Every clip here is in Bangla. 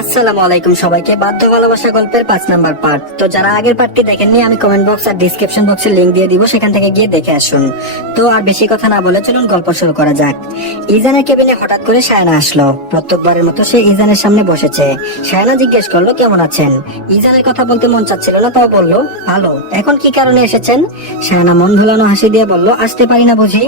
আসসালামু আলাইকুম সবাইকে। বাধ্য ভালোবাসা গল্পের 5 নাম্বার পার্ট। তো যারা আগের পার্টটি দেখেননি, আমি কমেন্ট বক্স আর ডিসক্রিপশন বক্সে লিংক দিয়ে দিব, সেখান থেকে গিয়ে দেখে আসুন। তো আর বেশি কথা না বলে চলুন গল্প শুরু করা যাক। ইজানের কেবিনে হঠাৎ করে শায়না আসলো। প্রত্যেকবারের মতো সে ইজানের সামনে বসেছে। শায়না জিজ্ঞেস করলো, কেমন আছেন? ইজানের কথা বলতে মন চাচ্ছিল না, তাও বলল, ভালো। এখন কি কারণে এসেছেন? শায়না মন ভোলানো হাসি দিয়ে বলল, আসতে পারি না বুঝি?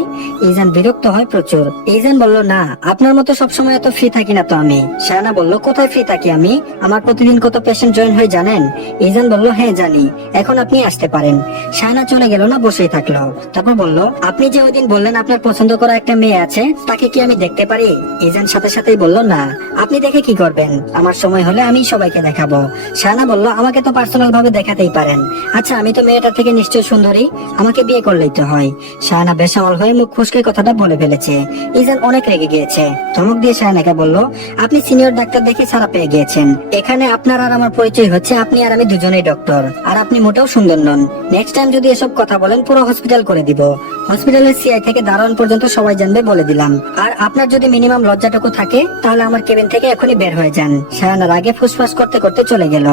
ইজান বিরক্ত হয় প্রচুর। ইজান বলল, না, আপনার মতো সবসময় এত ফ্রি থাকি না তো আমি। শায়না বলল, কোথায় ফ্রি থাকি আমি? আমার প্রতিদিন কত পেশেন্ট জয়েন হয় জানেন? ইজান বলল, হ্যাঁ জানি। এখন আপনি আসতে পারেন। শায়না চলে গেল না, বসেই থাকলো। তারপর বলল, আপনি যে ওইদিন বললেন আপনার পছন্দ করা একটা মেয়ে আছে, তাকে কি আমি দেখতে পারি? ইজান সাথে সাথেই বলল, না। আপনি দেখে কি করবেন? আমার সময় হলে আমি সবাইকে দেখাবো। শায়না বলল, আমাকে তো পার্সোনাল ভাবে দেখাতেই পারেন। আচ্ছা, আমি তো মেয়েটা থেকে নিশ্চয় সুন্দরী, আমাকে বিয়ে করলেই তো হয়। শায়না বেসামাল হয়ে মুখ খুশকে কথাটা বলে ফেলেছে। ইজান অনেক রেগে গিয়েছে। ধমক দিয়ে শায়নাকে বলল, আপনি সিনিয়র ডাক্তার দেখে ছাড়া পেয়ে গিয়েছেন। এখানে আপনার আর আমার পরিচয় হচ্ছে আপনি আর আমি দুজনেই ডক্টর, আর আপনি মোটেও সুন্দর নন। নেক্সট টাইম যদি এসব কথা বলেন, পুরো হসপিটাল করে দিব। হসপিটালের সিআই থেকে দারোয়ান পর্যন্ত সবাই জানবে বলে দিলাম। আর আপনার যদি মিনিমাম লজ্জাটুকু থাকে, তাহলে আমার কেবিন থেকে এখনই বের হয়ে যান। শায়নার আগে ফুসফাস করতে করতে চলে গেল।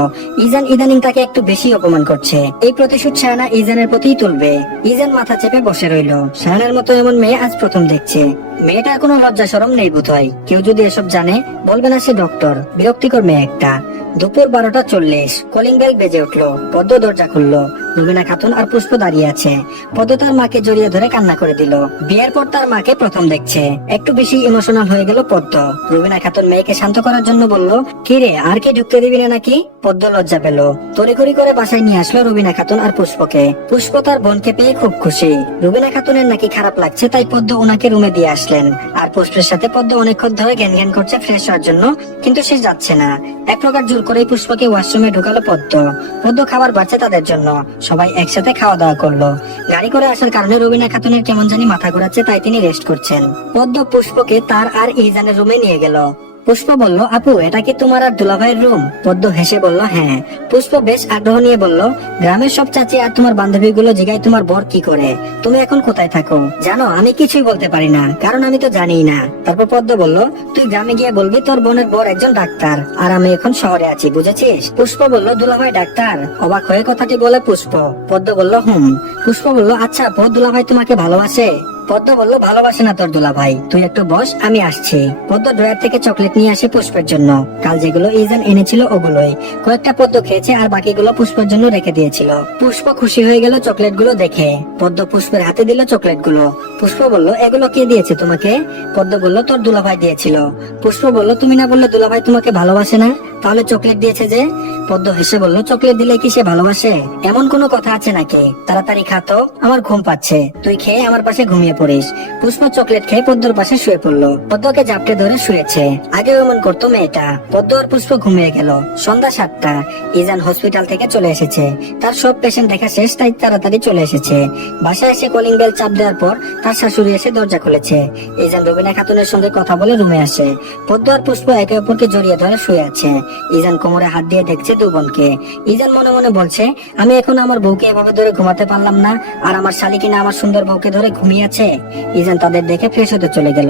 ইজান ইদানিং তাকে একটু বেশি অপমান করছে। এই প্রতিশোধ শায়না ইজানের প্রতিই তুলবে। ইজান মাথা চেপে বসে রইল। শায়নার মতো এমন মেয়ে আজ প্রথম দেখছে। মেয়েটার কোনো লজ্জা শরম নেই বোধ হয়। কেউ যদি এসব জানে, বলবে না সে ডক্টর। বিরক্তিকর মেয়ে একটা। দুপুর 12:40 কলিং বেল বেজে উঠলো। পদ্ম দরজা খুললো। রুবিনা খাতুন আর পুষ্প দাঁড়িয়ে আছে। পদ্ম তার মাকে জড়িয়ে ধরে কান্না করে দিল। বিয়ের পর তার মাকে প্রথম দেখছে। একটু বেশি ইমোশনাল হয়ে গেল পদ্ম। রুবিনা খাতুন মেয়েকে শান্ত করার জন্য বলল, কি রে, আর কি ঢুকতে দিবি না নাকি? পদ্ম লজ্জা পেল। তড়িঘড়ি করে বাসায় নিয়ে আসলো রুবিনা খাতুন আর পুষ্পকে। পুষ্প তার বোনকে পেয়ে খুব খুশি। রুবিনা খাতুনের নাকি খারাপ লাগছে, তাই পদ্ম ওনাকে রুমে দিয়ে আসলেন। আর পুষ্পের সাথে পদ্ম অনেকক্ষণ ধরে জ্ঞান জ্ঞান করছে ফ্রেশ হওয়ার জন্য, কিন্তু সে যাচ্ছে না। এক প্রকার জোর করে পুষ্পকে ওয়াশরুমে ঢুকালো পদ্ম। পদ্ম খাবার বাড়ছে তাদের জন্য। সবাই একসাথে খাওয়া দাওয়া করলো। গাড়ি করে আসার কারণে রুবিনা খাতুনের কেমন জানি মাথা ঘোরাচ্ছে, তাই তিনি রেস্ট করছেন। পদ্ম পুষ্পকে তার আর ইজানের রুমে নিয়ে গেল। পুষ্প বলল, আপু, এটা কি তোমার আর দুলাভাইয়ের রুম? পদ্ম হেসে বলল, হ্যাঁ। পুষ্প বেশ আগ্রহ নিয়ে বলল, গ্রামের সব চাচি আর তোমার বান্ধবীগুলো জিগায় তোমার বর কি করে, তুমি এখন কোথায় থাকো? জানো, আমি কিছুই বলতে পারি না, কারণ আমি তো জানিই না। তারপর পদ্ম বলল, তুই গ্রামে গিয়ে বলবি তোর বোনের বর একজন ডাক্তার, আর আমি এখন শহরে আছি, বুঝেছিস? পুষ্প বলল, দুলাভাই ডাক্তার? অবাক হয়ে কথাটি বলে পুষ্প। পদ্ম বলল, হুম। পুষ্প বলল, আচ্ছা আপু, দুলাভাই তোমাকে ভালোবাসে? পদ্ম বলল, ভালোবাসে না তোর দুলাভাই, তুই একটু বস, আমি আসছি। পদ্ম ড্রয়ার থেকে চকলেট নিয়ে আসে পুষ্পের জন্য। কাল যেগুলো ইজান এনেছিল ওগুলোই। কয়েকটা পদ্ম খেয়েছে, আর বাকিগুলো পুষ্পের জন্য রেখে দিয়েছিল। পুষ্প খুশি হয়ে গেল চকলেট গুলো দেখে। পদ্ম পুষ্পের হাতে দিল চকলেট গুলো। পুষ্প বলল, এগুলো কে দিয়েছে তোমাকে? পদ্ম বলল, তোর দুলাভাই দিয়েছিল। পুষ্প বলল, তুমি না বললে দুলাভাই তোমাকে ভালোবাসে না, তাহলে চকলেট দিয়েছে যে? পদ্ম হেসে বলল, চকলেট দিলে কি সে ভালোবাসে? এমন কোনো কথা আছে নাকি? তাড়াতাড়ি খাতো, আমার ঘুম পাচ্ছে। তুই খেয়ে আমার পাশে ঘুমিয়ে পড়িস। পুষ্প চকলেট খেয়ে পদ্মর পাশে শুয়ে পড়লো। পদ্মকে জাপটে ধরে শুয়েছে। আগে এমন করতো মেয়েটা। পদ্ম আর পুষ্প ঘুমিয়ে গেল। সন্ধ্যা 7টা। ইজান হসপিটাল থেকে চলে এসেছে। তার সব পেশেন্ট দেখা শেষ, তাই তাড়াতাড়ি চলে এসেছে। বাসায় এসে কলিং বেল চাপ দেওয়ার পর তার শাশুড়ি এসে দরজা খুলেছে। ইজান রুবিনা খাতুনের সঙ্গে কথা বলে রুমে আসে। পদ্ম আর পুষ্প একে অপরকে জড়িয়ে ধরে শুয়ে আছে। ইজান কোমরে হাত দিয়ে দেখছে দু বোনকে। ইজান মনে মনে বলছে, আমি এখন আমার বউকে এভাবে ধরে ঘুমাতে পারলাম না, আর আমার শালি কিনা আমার সুন্দর বউকে ধরে ঘুমিয়েছে। ইজান তাদের দেখে ফ্রেশ হতে চলে গেল।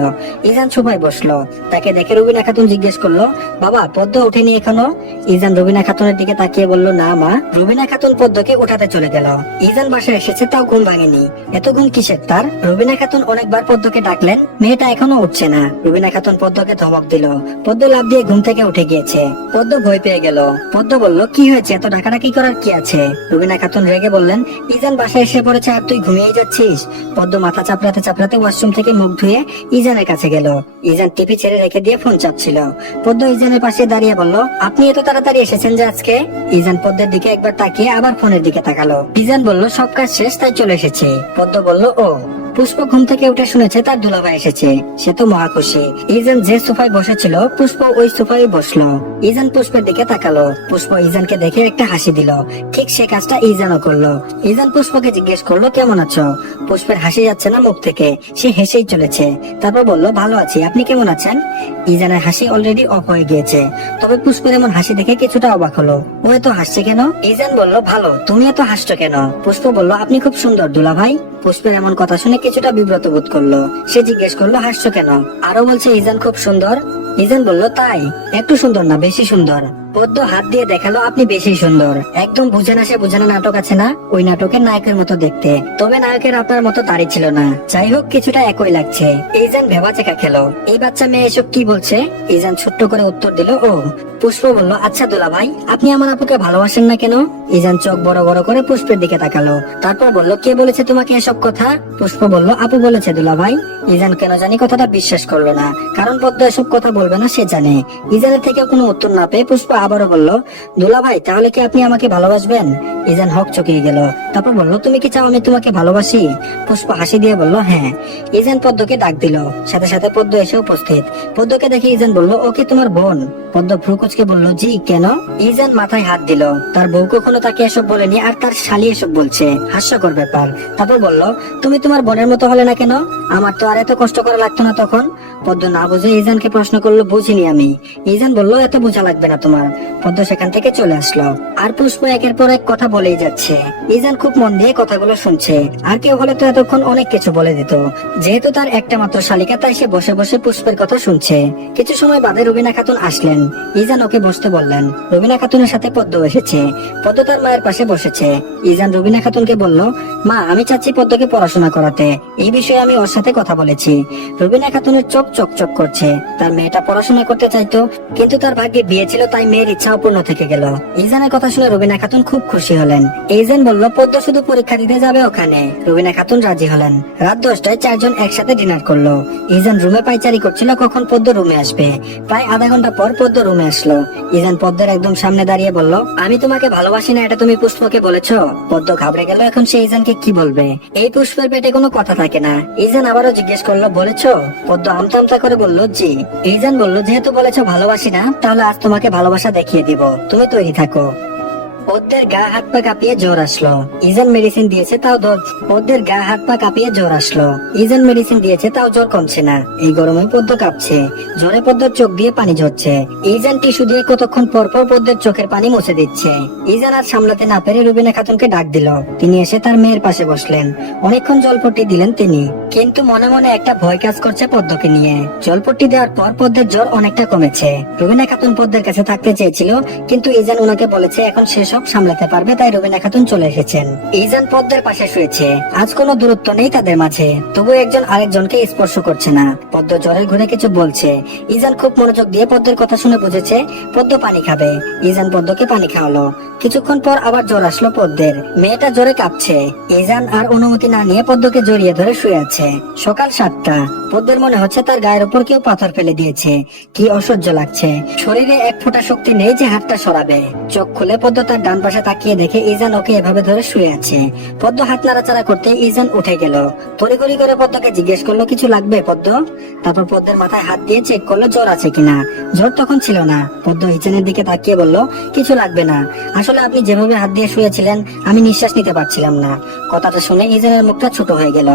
ইজান সোফায় বসলো। তাকে দেখে রুবিনা খাতুন জিজ্ঞেস করলো, বাবা, পদ্ম ওঠেনি এখনো? ইজান রুবিনা খাতুনের দিকে তাকিয়ে বলল, না মা। রুবিনা খাতুন পদ্মকে উঠাতে চলে গেল। ইজান বাসায় এসেছে, তাও ঘুম ভাঙেনি। এত ঘুম কিসের তার? রুবিনা খাতুন অনেকবার পদ্মকে ডাকলেন, মেয়েটা এখনো উঠছে না। রুবিনা খাতুন পদ্মকে ধমক দিল। পদ্ম লাফ দিয়ে ঘুম থেকে উঠে গিয়েছে। পদ্ম ভয় পেয়ে গেল। পদ্ম বলল, কি হয়েছে, এত ডাকাডাকি করার কি আছে? রুবিনা খাতুন রেগে বললেন, ইজান বাসায় এসে পড়েছে আর তুই ঘুমিয়ে যাচ্ছিস। পদ্ম মাথা চাপড়াতে চাপড়াতে ওয়াশরুম থেকে মুখ ধুয়ে ইজানের কাছে গেল। ইজান টিপি ছেড়ে রেখে দিয়ে ফোন চাপছিল। পদ্ম ইজানের পাশে দাঁড়িয়ে বলল, আপনি এত তাড়াতাড়ি এসেছেন যে আজকে? ইজান পদ্মের দিকে একবার তাকিয়ে আবার ফোনের দিকে তাকালো। ইজান বলল, সব কাজ শেষ, তাই চলে এসেছে। পদ্ম বলল, ও। পুষ্প ঘুম থেকে উঠে শুনেছে তার দুলাভাই এসেছে। সে তো মহা খুশি। ইজান যে সোফায় বসেছিল, পুষ্প ওই সোফায় বসলো। ইজান পুষ্পের দিকে তাকালো। পুষ্প ইজানকে দেখে একটা হাসি দিল। ঠিক সে কাজটা ইজানও করলো। ইজান পুষ্পকে জিজ্ঞেস করলো, কেমন আছো? পুষ্পের হাসি যাচ্ছে না মুখ থেকে, সে হেসেই চলেছে। তারপর বলল, ভালো আছি, আপনি কেমন আছেন? ইজানের হাসি অলরেডি অফ হয়ে গিয়েছে। তবে পুষ্পের এমন হাসি দেখে কিছুটা অবাক হলো। ও এত হাসছে কেন? ইজান বলল, ভালো, তুমি এত হাসছো কেন? পুষ্প বলল, আপনি খুব সুন্দর দুলাভাই। পুষ্পের এমন কথা শুনে কিছুটা বিব্রত বোধ করলো। সে জিজ্ঞেস করলো, হাসছো কেন? আরো বলছে ইজান খুব সুন্দর। ইজান বলল, তাই? একটু সুন্দর না, বেশি সুন্দর। পদ্ম হাত দিয়ে দেখালো, আপনি বেশি সুন্দর। একদম বুঝে না সে বুঝে না নাটক আছে না, ওই নাটকের নায়কের মতো দেখতে, তবে নায়কের আপনার মতো দাড়ি ছিল না। যাই হোক, কিছুটা একই লাগছে। ইজান ভেবাচেকা খেলো, এই বাচ্চা মেয়ে এসব কি বলছে। ইজান ছোট্ট করে উত্তর দিল, ও। পুষ্প বলল, আচ্ছা দুলা ভাই, আপনি আমার আপুকে ভালোবাসেন না কেন? ইজান চোখ বড় বড় করে পুষ্পের দিকে তাকালো, তারপর বলল, কে বলেছে তোমাকে এসব কথা? পুষ্প বলল, আপু বলেছে দুলা ভাই। ইজান কেন জানি কথাটা বিশ্বাস করলো না, কারণ পদ্ম এসব কথা বলবে না সে জানে। ইজানের থেকে কোনো উত্তর না পেয়ে পুষ্প আবারও বলল, দুলা ভাই, তাহলে কি আপনি আমাকে ভালোবাসবেন? ইজান হক চকিয়ে গেল, তারপর বলল, তুমি কি চাও আমি তোমাকে ভালোবাসি? পুষ্প হাসি দিয়ে বলল, হ্যাঁ। ইজান পদ্মকে ডাক দিল, সাথে সাথে পদ্ম এসে উপস্থিত। পদ্মকে দেখে ইজান বলল, ও কি তোমার বোন? পদ্ম ভ্রুকুচকে বলল, জি, কেন? ইজান মাথায় হাত দিল, তার বউ কখনো তাকে এসব বলেনি, আর তার শালি এসব বলছে, হাস্যকর ব্যাপার। তারপর বলল, তুমি তোমার বোনের মতো হলে না কেন? আমার তো আর এত কষ্ট করা লাগতো না তখন। পদ্ম না বুঝে ইজানকে প্রশ্ন করলো, বুঝিনি আমি। ইজান বলল, এত বোঝা লাগবে না তোমার। পদ্ম সেখান থেকে চলে আসলো, আর পুষ্প একের পর এক কথা বলেই যাচ্ছে। ইজান খুব মন দিয়ে কথাগুলো শুনছে, আর কেউ হলে তো এতক্ষণ অনেক কিছু বলে দিত। যেহেতু তার একটা মাত্র শালিকা, তাই সে বসে বসে পুষ্পের কথা শুনছে। কিছু সময় বাদে রুবিনা খাতুন আসলেন। ইজান ওকে বসতে বললেন। রুবিনা খাতুনের সাথে পদ্ম এসেছে। পদ্ম তার মায়ের পাশে বসেছে। ইজান রুবিনা খাতুনকে বলল, মা, আমি চাচ্ছি পদ্মকে পড়াশোনা করাতে, এই বিষয়ে আমি ওর সাথে কথা বলেছি। রুবিনা খাতুনের চোখ চকচক করছে, তার মেয়েটা পড়াশোনা করতে চাইতো, কিন্তু তার ভাগ্যে বিয়ে ছিল, তাই মেয়ের ইচ্ছা অপূর্ণ থেকে গেল। ইজানের কথা শুনে রুবিনা খাতুন খুব খুশি হলেন। ইজান বলল, পদ্ম শুধু পরীক্ষা দিতে যাবে ওখানে। রুবিনা খাতুন রাজি হলেন। রাত 10টায় চারজন একসাথে ডিনার করলো। ইজান রুমে পাইচারি করছিল কখন পদ্ম রুমে আসবে। প্রায় আধা ঘন্টা পর পদ্ম রুমে আসলো। ইজান পদ্মের একদম সামনে দাঁড়িয়ে বলল, আমি তোমাকে ভালোবাসি না, এটা তুমি পুষ্পকে বলেছো? পদ্ম ঘাবড়ে গেল, এখন সে ইজানকে কি বলবে। এই পুষ্পের পেটে কোনো কথা থাকে না। ইজান আবারও জিজ্ঞেস করলো, বলেছো? পদ্ম আমতা আমতা করে বলল, জি। ইজান বলল, যেহেতু বলেছো ভালোবাসি না, তাহলে আজ তোমাকে ভালোবাসা দেখিয়ে দিব, তুমি তৈরি থাকো। পদ্মের গা হাত পা কাঁপিয়ে জ্বর আসলো। ইজান মেডিসিন দিয়েছে, তাও পদ্মের গা হাত পা কাঁপিয়ে জ্বর আসলো। ইজান মেডিসিন দিয়েছে, তাও জ্বর কমছে না। এই গরমে পদ্ম কাঁপছে, জ্বরে পদ্মের চোখ দিয়ে পানি ঝরছে। ইজান টিস্যু দিয়ে কতক্ষণ পর পর পদ্মের চোখের পানি মুছে দিচ্ছে। ইজান আর সামলাতে না পেরে রুবিনা খাতুনকে ডাক দিল। তিনি এসে তার মেয়ের পাশে বসলেন। অনেকক্ষণ জলপট্টি দিলেন তিনি, কিন্তু মনে মনে একটা ভয় কাজ করছে পদ্মকে নিয়ে। জলপট্টি দেওয়ার পর পদ্মের জ্বর অনেকটা কমেছে। রুবিনা খাতুন পদ্মের কাছে থাকতে চেয়েছিল, কিন্তু ইজান ওনাকে বলেছে এখন সে সব সামলাতে পারবে, তাই রুবিনা খাতুন চলে এসেছেন। ইজান পদ্মের পাশে শুয়েছে। আজ কোনো দূরত্ব নেই তাদের মাঝে, তবু একজন আরেকজনকে স্পর্শ করছে না। পদ্ম জ্বরের ঘুরে কিছু বলছে। ইজান খুব মনোযোগ দিয়ে পদ্মের কথা শুনে বুঝেছে পদ্ম পানি খাবে। ইজান পদ্মকে পানি খাওয়ালো। কিছুক্ষণ পর আবার জ্বর আসলো পদ্মের। মেয়েটা জ্বরে কাঁপছে। ইজান আর অনুমতি না নিয়ে পদ্মকে জড়িয়ে ধরে শুয়ে আছে। সকাল 7টা। পদ্মের মনে হচ্ছে তার গায়ের উপর কেউ পাথর ফেলে দিয়েছে। কি অসহ্য লাগছে। শরীরে এক ফোঁটা শক্তি নেই যে হাতটা সরাবে। চোখ খুলে পদ্ম তার ডান পাশে তাকিয়ে দেখে ইজান ওকে এভাবে ধরে শুয়ে আছে। পদ্ম হাত নাড়াচাড়া করতে ইজান উঠে গেল। তড়িঘড়ি করে পদ্মকে জিজ্ঞেস করলো, কিছু লাগবে পদ্ম? তারপর পদ্মের মাথায় হাত দিয়ে চেক করলো জ্বর আছে কিনা। জ্বর তখন ছিল না। পদ্ম ইজানের দিকে তাকিয়ে বলল, কিছু লাগবে না, আসলে আপনি যেভাবে হাত দিয়ে শুয়েছিলেন আমি নিঃশ্বাস নিতে পারছিলাম না। কথাটা শুনে ইজানের মুখটা ছোট হয়ে গেল।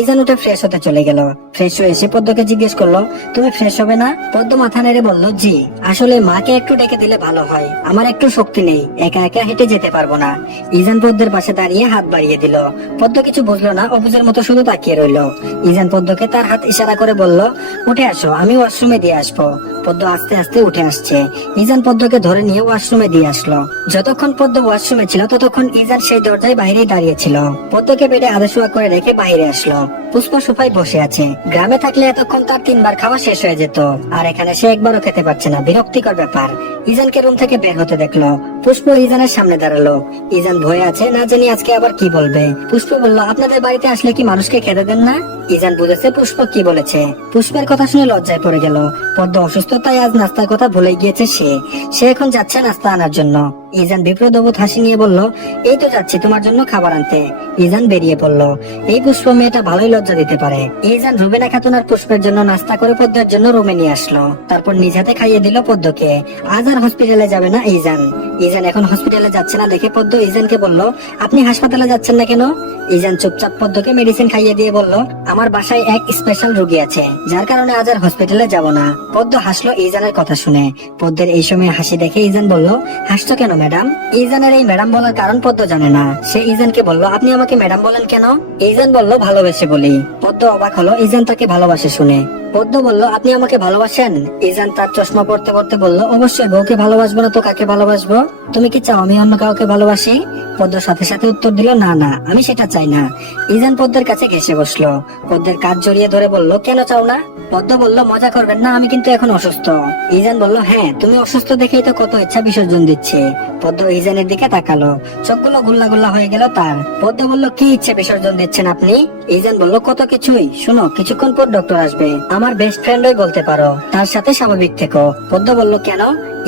ইজান উঠে ফ্রেশ হতে চলে গেল। ফ্রেশ হয়ে এসে পদ্মকে জিজ্ঞেস করলো, তুমি ফ্রেশ হবে না? পদ্ম মাথা নেড়ে বলল, জি। আসলে মাকে একটু ডেকে দিলে ভালো হয়, আমার একটু শক্তি নেই, একা একা হেঁটে যেতে পারবো না। ইজান পদ্মের পাশে দাঁড়িয়ে হাত বাড়িয়ে দিল। পদ্ম কিছু বুঝলো না, অবুঝের মতো শুধু তাকিয়ে রইল। ইজান পদ্মকে তার হাত ইশারা করে বলল, উঠে আসো, আমি ওয়াশরুমে দিয়ে আসবো। পদ্ম আস্তে আস্তে উঠে আসছে। ইজান পদ্মকে ধরে নিয়ে ওয়াশরুমে দিয়ে আসলো। যতক্ষণ পদ্ম ওয়াশরুমে ছিল ততক্ষণ ইজান সেই দরজায় বাইরেই দাঁড়িয়ে ছিল। পদ্মকে বেডে আধশোয়া করে রেখে বাইরে আসলো। পুষ্প সোফায় বসে আছে। গ্রামে থাকলে এতক্ষণ তার 3বার খাওয়া শেষ হয়ে যেত, আর এখানে সে একবারও খেতে পারছে না। বিরক্তিকর ব্যাপার। ইজানকে রুম থেকে বের হতে দেখলো। পুষ্প ইজানের সামনে দাঁড়ালো। ইজান ভয়ে আছে, না জানি আজকে আবার কি বলবে। পুষ্প বলল, আপনাদের বাড়িতে আসলে কি মানুষকে খেতে দেন না? ইজান বুঝেছে পুষ্প কি বলেছে। পুষ্পের কথা শুনে লজ্জায় পড়ে গেল। পদ্ম অসুস্থ, তাই আজ নাস্তার কথা ভুলে গিয়েছে সে এখন যাচ্ছে নাস্তা আনার জন্য। ইজান বিপ্রদবোধ হাসি নিয়ে বলল, এই তো যাচ্ছি তোমার জন্য খাবার আনতে। ইজান বেরিয়ে পড়ল। এই পুষ্প মেয়েটা ভালোই লজ্জা দিতে পারে। ইজান রুবিনা খাতুন আর পুষ্পের জন্য নাস্তা করে পদ্মের জন্য রুমে নিয়ে আসলো। তারপর নিজ হাতে খাইয়ে দিল পদ্মকে। আজ আর হসপিটালে যাবে না ইজান। ইজান এখন হসপিটালে যাচ্ছে না দেখে পদ্ম ইজানকে বলল, আপনি হাসপাতালে যাচ্ছেন না কেন? ইজান চুপচাপ পদ্মকে মেডিসিন খাইয়ে দিয়ে বলল, আমার বাসায় এক স্পেশাল রোগী আছে, যার কারণে আজ আর হসপিটালে যাব না। পদ্ম হাসলো ইজানের কথা শুনে। পদ্মের এই সময় হাসি দেখে ইজান বলল, হাসছো কেন ম্যাডাম? ইজানের এই ম্যাডাম বলার কারণ পদ্ম জানে না। সে ইজানকে বলল, আপনি আমাকে ম্যাডাম বলেন কেন? ইজান বলল, ভালোবেসে বলি। পদ্ম অবাক হলো ইজান তাকে ভালোবাসে শুনে। পদ্ম বলল, আপনি আমাকে ভালোবাসেন? ইজান তার চশমা পড়তে পড়তে বলল, অবশ্যই, বউকে ভালোবাসবো না তো কাকে ভালোবাসবো? তুমি কি চাও আমি অন্য কাউকে ভালোবাসি? পদ্ম সাথে সাথে উত্তর দিল, না না, আমি সেটা চাই না। ইজান পদ্মের কাছে ঘেসে বসলো। পদ্মের কাঁধ জড়িয়ে ধরে বলল, কেন চাও না? পদ্ম বলল, মজা করবেন না, আমি কিন্তু এখন অসুস্থ। ইজান বলল, হ্যাঁ, তুমি অসুস্থ দেখেই তো কত ইচ্ছা বিসর্জন দিচ্ছে। পদ্ম ইজানের দিকে তাকালো, চোখগুলো গুল্লা গুল্লা হয়ে গেল তার। পদ্ম বলল, কি ইচ্ছে বিসর্জন দিচ্ছেন আপনি? ইজান বলল, কত কিছুই। শুনো, কিছুক্ষণ পর ডক্টর আসবে, আমার বেস্ট ফ্রেন্ডই বলতে পারো, তার সাথে স্বাভাবিক থেকো। পদ্ম বলল, কেন?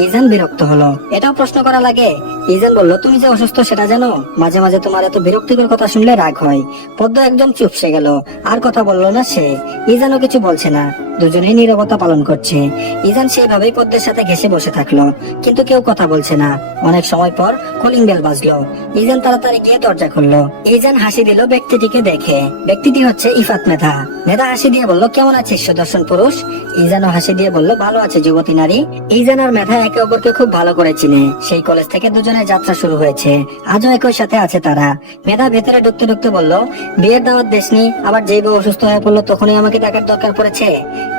ইজান বিরক্ত হলো, এটাও প্রশ্ন করা লাগে? ইজান বলল, তুমি যে অসুস্থ সেটা জানো? মাঝে মাঝে তোমার এত বিরক্তিকর কথা শুনলে রাগ হয়। পদ্ম একদম চুপসে গেল, আর কথা বললো না সে। ইজানও কিছু বলছে না, দুজনেই নীরবতা পালন করছে। ইজান সেইভাবেই পদ্মের সাথে ঘেসে বসে থাকলো, কিন্তু কেউ কথা বলছে না। অনেক সময় পর কলিং বেল বাজলো। ইজান তাড়াতাড়ি গিয়ে দরজা খুললো। ইজান হাসি দিল ব্যক্তিটিকে দেখে। ব্যক্তিটি হচ্ছে ইফাত মেধা। মেধা হাসি দিয়ে বলল, কেমন আছিস সুদর্শন পুরুষ? ইজানও হাসি দিয়ে বলল, ভালো আছে যুবতী নারী। ইজান আর মেধা একে অপরকে খুব ভালো করে চিনে। সেই কলেজ থেকে দুজনের যাত্রা শুরু হয়েছে, আজও একই সাথে আছে তারা। মেধা ভেতরে ঢুকতে ঢুকতে বলল, বিয়ের দাওয়াত দেশনি, আবার যেই বউ অসুস্থ হয়ে পড়লো তখনই আমাকে ডাকার দরকার পড়েছে।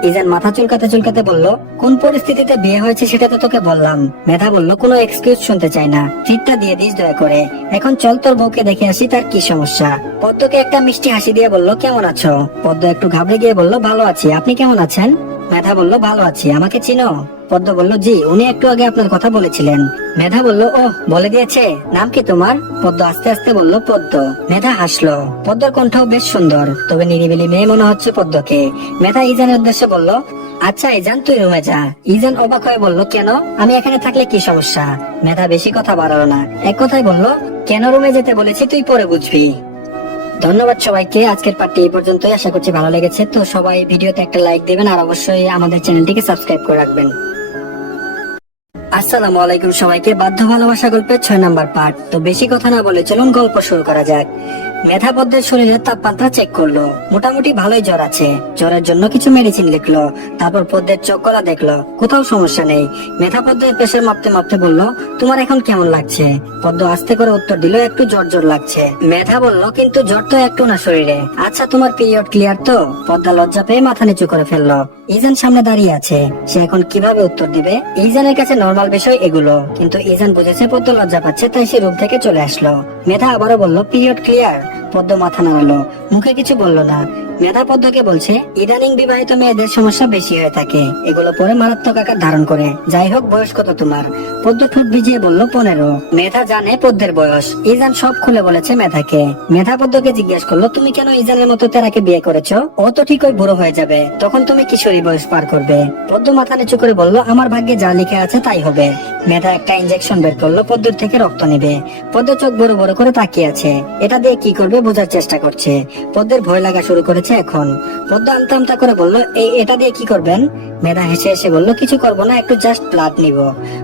ইজান মাথা চুলকাতে চুলকাতে বলল, কোন পরিস্থিতিতে বিয়ে হয়েছে সেটা তো তোকে বললাম। মেধা বলল, কোনো এক্সকিউজ শুনতে চাই না, ট্রিটটা দিয়ে দিস দয়া করে। এখন চল তোর বউকে দেখে আসি, তার কি সমস্যা। পদ্মকে একটা মিষ্টি হাসি দিয়ে বলল, কেমন আছো? পদ্ম একটু ঘাবড়ে গিয়ে বলল, ভালো আছি, আপনি কেমন আছেন? মেধা বলল, ভালো আছি, আমাকে চিনো? পদ্ম বলল, জি, উনি একটু আগে আপনার কথা বলেছিলেন। মেধা বলল, ও বলে দিয়েছে। নাম কি তোমার? পদ্ম আস্তে আস্তে বলল, পদ্ম। মেধা হাসলো। পদ্মর কণ্ঠও বেশ সুন্দর, তবে নিরিবিলি মেয়ে মনে হচ্ছে পদ্মকে। মেধা ইজানের উদ্দেশ্যে বলল, আচ্ছা ইজান, তুই রুমে যা। ইজান অবাক হয়ে বলল, কেন? আমি এখানে থাকলে কি সমস্যা? মেধা বেশি কথা বাড়ালো না, এক কথায় বলল, কেন রুমে যেতে বলেছি তুই পরে বুঝবি। ধন্যবাদ সবাইকে, আজকের পার্টি এই পর্যন্তই। আশা করছি ভালো লেগেছে। তো সবাই ভিডিওতে একটা লাইক দেবেন আর অবশ্যই আমাদের চ্যানেলটিকে সাবস্ক্রাইব করে রাখবেন। আসসালামু আলাইকুম সবাইকে। বাধ্য ভালোবাসা গল্পের 6 নাম্বার পার্ট। তো বেশি কথা না বলে চলুন গল্প শুরু করা যাক। মেধা পদ্মের শরীরের তাপমাত্রা চেক করলো, মোটামুটি ভালোই জ্বর আছে। জ্বরের জন্য কিছু মেডিসিন লিখলো। তারপর পদ্মের চোখ গলা দেখলো, কোথাও সমস্যা নেই। মেধা পদ্মের প্রেশার মাপতে মাপতে বলল, তোমার এখন কেমন লাগছে? পদ্ম আস্তে করে উত্তর দিল, একটু জ্বর জ্বর লাগছে। মেধা বলল, কিন্তু জ্বর তো একটু না শরীরে। আচ্ছা, তোমার পিরিয়ড ক্লিয়ার তো? পদ্মা লজ্জা পেয়ে মাথা নিচু করে ফেললো। ইজান সামনে দাঁড়িয়ে আছে, সে এখন কিভাবে উত্তর দিবে? ইজানের কাছে নরমাল বিষয় এগুলো, কিন্তু ইজান বুঝেছে পদ্ম লজ্জা পাচ্ছে, তাই সে রুম থেকে চলে আসলো। মেধা আবারও বলল, পিরিয়ড ক্লিয়ার? পদ্ম মাথা নাড়ালো, মুখে কিছু বলল না। মেধা পদ্মকে বলছে, ইদানিং বিবাহিত মেয়েদের সমস্যা বেশি হয়ে থাকে, এগুলো পরে মারাত্মক আকার ধারণ করে। যাই হোক, বয়স কত তোমার? পদ্ম ঠোঁট ভিজিয়ে বলল, 15। মেধা জানে পদ্মের বয়স। ইজান সব খুলে বলেছে মেধাকে। মেধা পদ্মকে জিজ্ঞেস করলো, তুমি কেন ইজানের মতো তেরাকে বিয়ে করেছো? ও তো ঠিকই বুড়ো হয়ে যাবে, তখন তুমি কিশোরী বয়স পার করবে। পদ্ম মাথা নিচু করে বলল, আমার ভাগ্যে যা লিখে আছে তাই হবে। মেধা একটা ইনজেকশন বের করলো, পদ্মর থেকে রক্ত নেবে। পদ্ম চোখ বড় বড় করে তাকিয়ে আছে, এটা দিয়ে কি করবে বোঝার চেষ্টা করছে। পদ্মের ভয় লাগা শুরু করেছে এখন। পদ্ম আমতা আমতা করে বলল, এটা দিয়ে কি করবেন? মেধা হেসে হেসে বলল, কিছু করবো না, একটু জাস্ট ব্লাড নিব।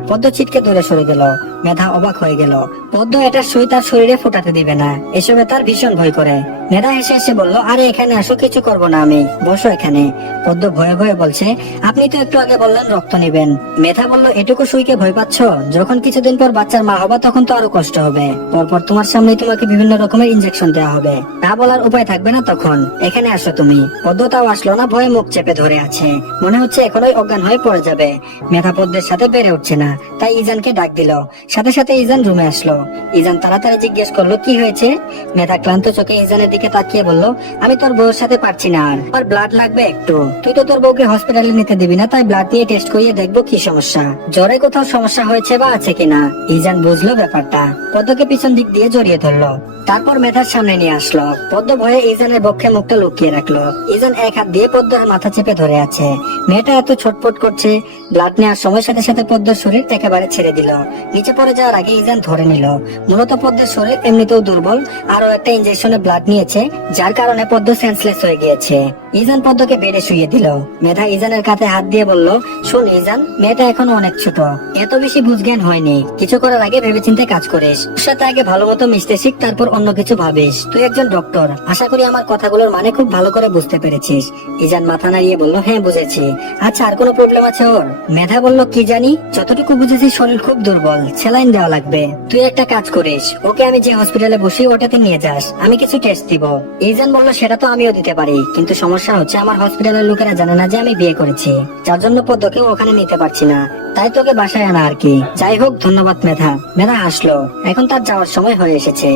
পদ্ম ছিটকে দূরে সরে গেল। মেধা অবাক হয়ে গেল, পদ্ম এটা সুই তার শরীরে ফোটাতে দিবে না, এসবে তার ভীষণ ভয় করে। মেধা হেসে হেসে বলল, আরে এখানে আসো, কিছু করবো না আমি, বসো এখানে। পদ্ম ভয়ে ভয়ে বলছে, আপনি তো একটু আগে বললেন রক্ত নিবেন। মেধা বলল, এটুকু সুইকে ভয় পাচ্ছ? যখন কিছুদিন পর বাচ্চার মা হবা তখন তো আরো কষ্ট হবে। পরপর তোমার সামনে তোমাকে বিভিন্ন রকমের ইনজেকশন দেওয়া হবে, তা বলার উপায় থাকবে না তখন। এখানে আসো তুমি। পদ্ম তাও আসলো না, ভয়ে মুখ চেপে ধরে আছে, মনে হচ্ছে এখনই অজ্ঞান হয়ে পড়ে যাবে। মেধা পদ্মের সাথে বেড়ে উঠছে না, তাই ইজানকে ডাক দিল। সাথে সাথে ইজান রুমে আসলো। ইজান তাড়াতাড়ি জিজ্ঞেস করলো, কি হয়েছে? মেধা ক্লান্ত চোখে ইজানের দিকে তাকিয়ে বলল, আমি তোর বউর সাথে পারছি না, আর ব্লাড লাগবে একটু। তুই তো তোর বউকে হসপিটালে নিতে দিবি না, তাই ব্লাড নিয়ে টেস্ট করিয়ে দেখবো কি সমস্যা, জ্বরে কোথাও সমস্যা হয়েছে বা আছে কিনা। ইজান বুঝলো ব্যাপারটা, পদ্মকে পিছন দিক দিয়ে জড়িয়ে ধরলো। তারপর মেধার সামনে নিয়ে আসলো। পদ্ম ভয়ে ইজানের বক্ষে মুখটা লুকিয়ে রাখলো। ইজান এক হাত দিয়ে পদ্মের মাথা চেপে ধরে আছে। মেয়েটা এত ছটফট করছে। ব্লাড নেওয়ার সময় সাথে সাথে পদ্মের শরীর একেবারে ছেড়ে দিল। নিচে পড়ে যাওয়ার আগে ইজান ধরে নিল। মূলত পদ্মের শরীর এমনিতেও দুর্বল, আরো একটা ইনজেকশনে ব্লাড নিয়েছে, যার কারণে পদ্ম সেন্সলেস হয়ে গিয়েছে। ইজান পদ্মকে বেডে শুইয়ে দিল। মেধা ইজানের কাঁধে হাত দিয়ে বলল, শোন ইজান, মেয়েটা এখনো অনেক ছোট, এত বেশি বুঝজ্ঞান হয়নি, কিছু করার আগে ভেবেচিন্তে কাজ করিস। ওর সাথে আগে ভালো মতো মিশতে শিখ, তারপর অন্য কিছু ভাবিস। তুই একজন ডক্টর, আশা করি আমার কথাগুলোর মানে খুব ভালো করে বুঝতে পেরেছিস। পেরেছিস। ইজান মাথা নাড়িয়ে বলল, হ্যাঁ বুঝেছি। আচ্ছা, আর কোনো প্রবলেম আছে ওর? মেধা বলল, কি জানি, যতটুকু বুঝেছি শরীর খুব দুর্বল, স্যালাইন দেওয়া লাগবে। তুই একটা কাজ করিস, ওকে আমি যে হসপিটালে বসি ওটাতে নিয়ে যাস, আমি কিছু টেস্ট দিব। ইজান বলল, সেটা তো আমিও দিতে পারি, কিন্তু সমস্যা হচ্ছে আমার হসপিটালের লোকেরা জানে না যে আমি বিয়ে করেছি, যার জন্য পদ্মকে ওখানে নিতে পারছি না, তাই তোকে বাসায় আনা আর কি। যাই হোক, ধন্যবাদ মেধা। মেধা হাসলো, এখন তার যাওয়ার সময় হয়ে এসেছে।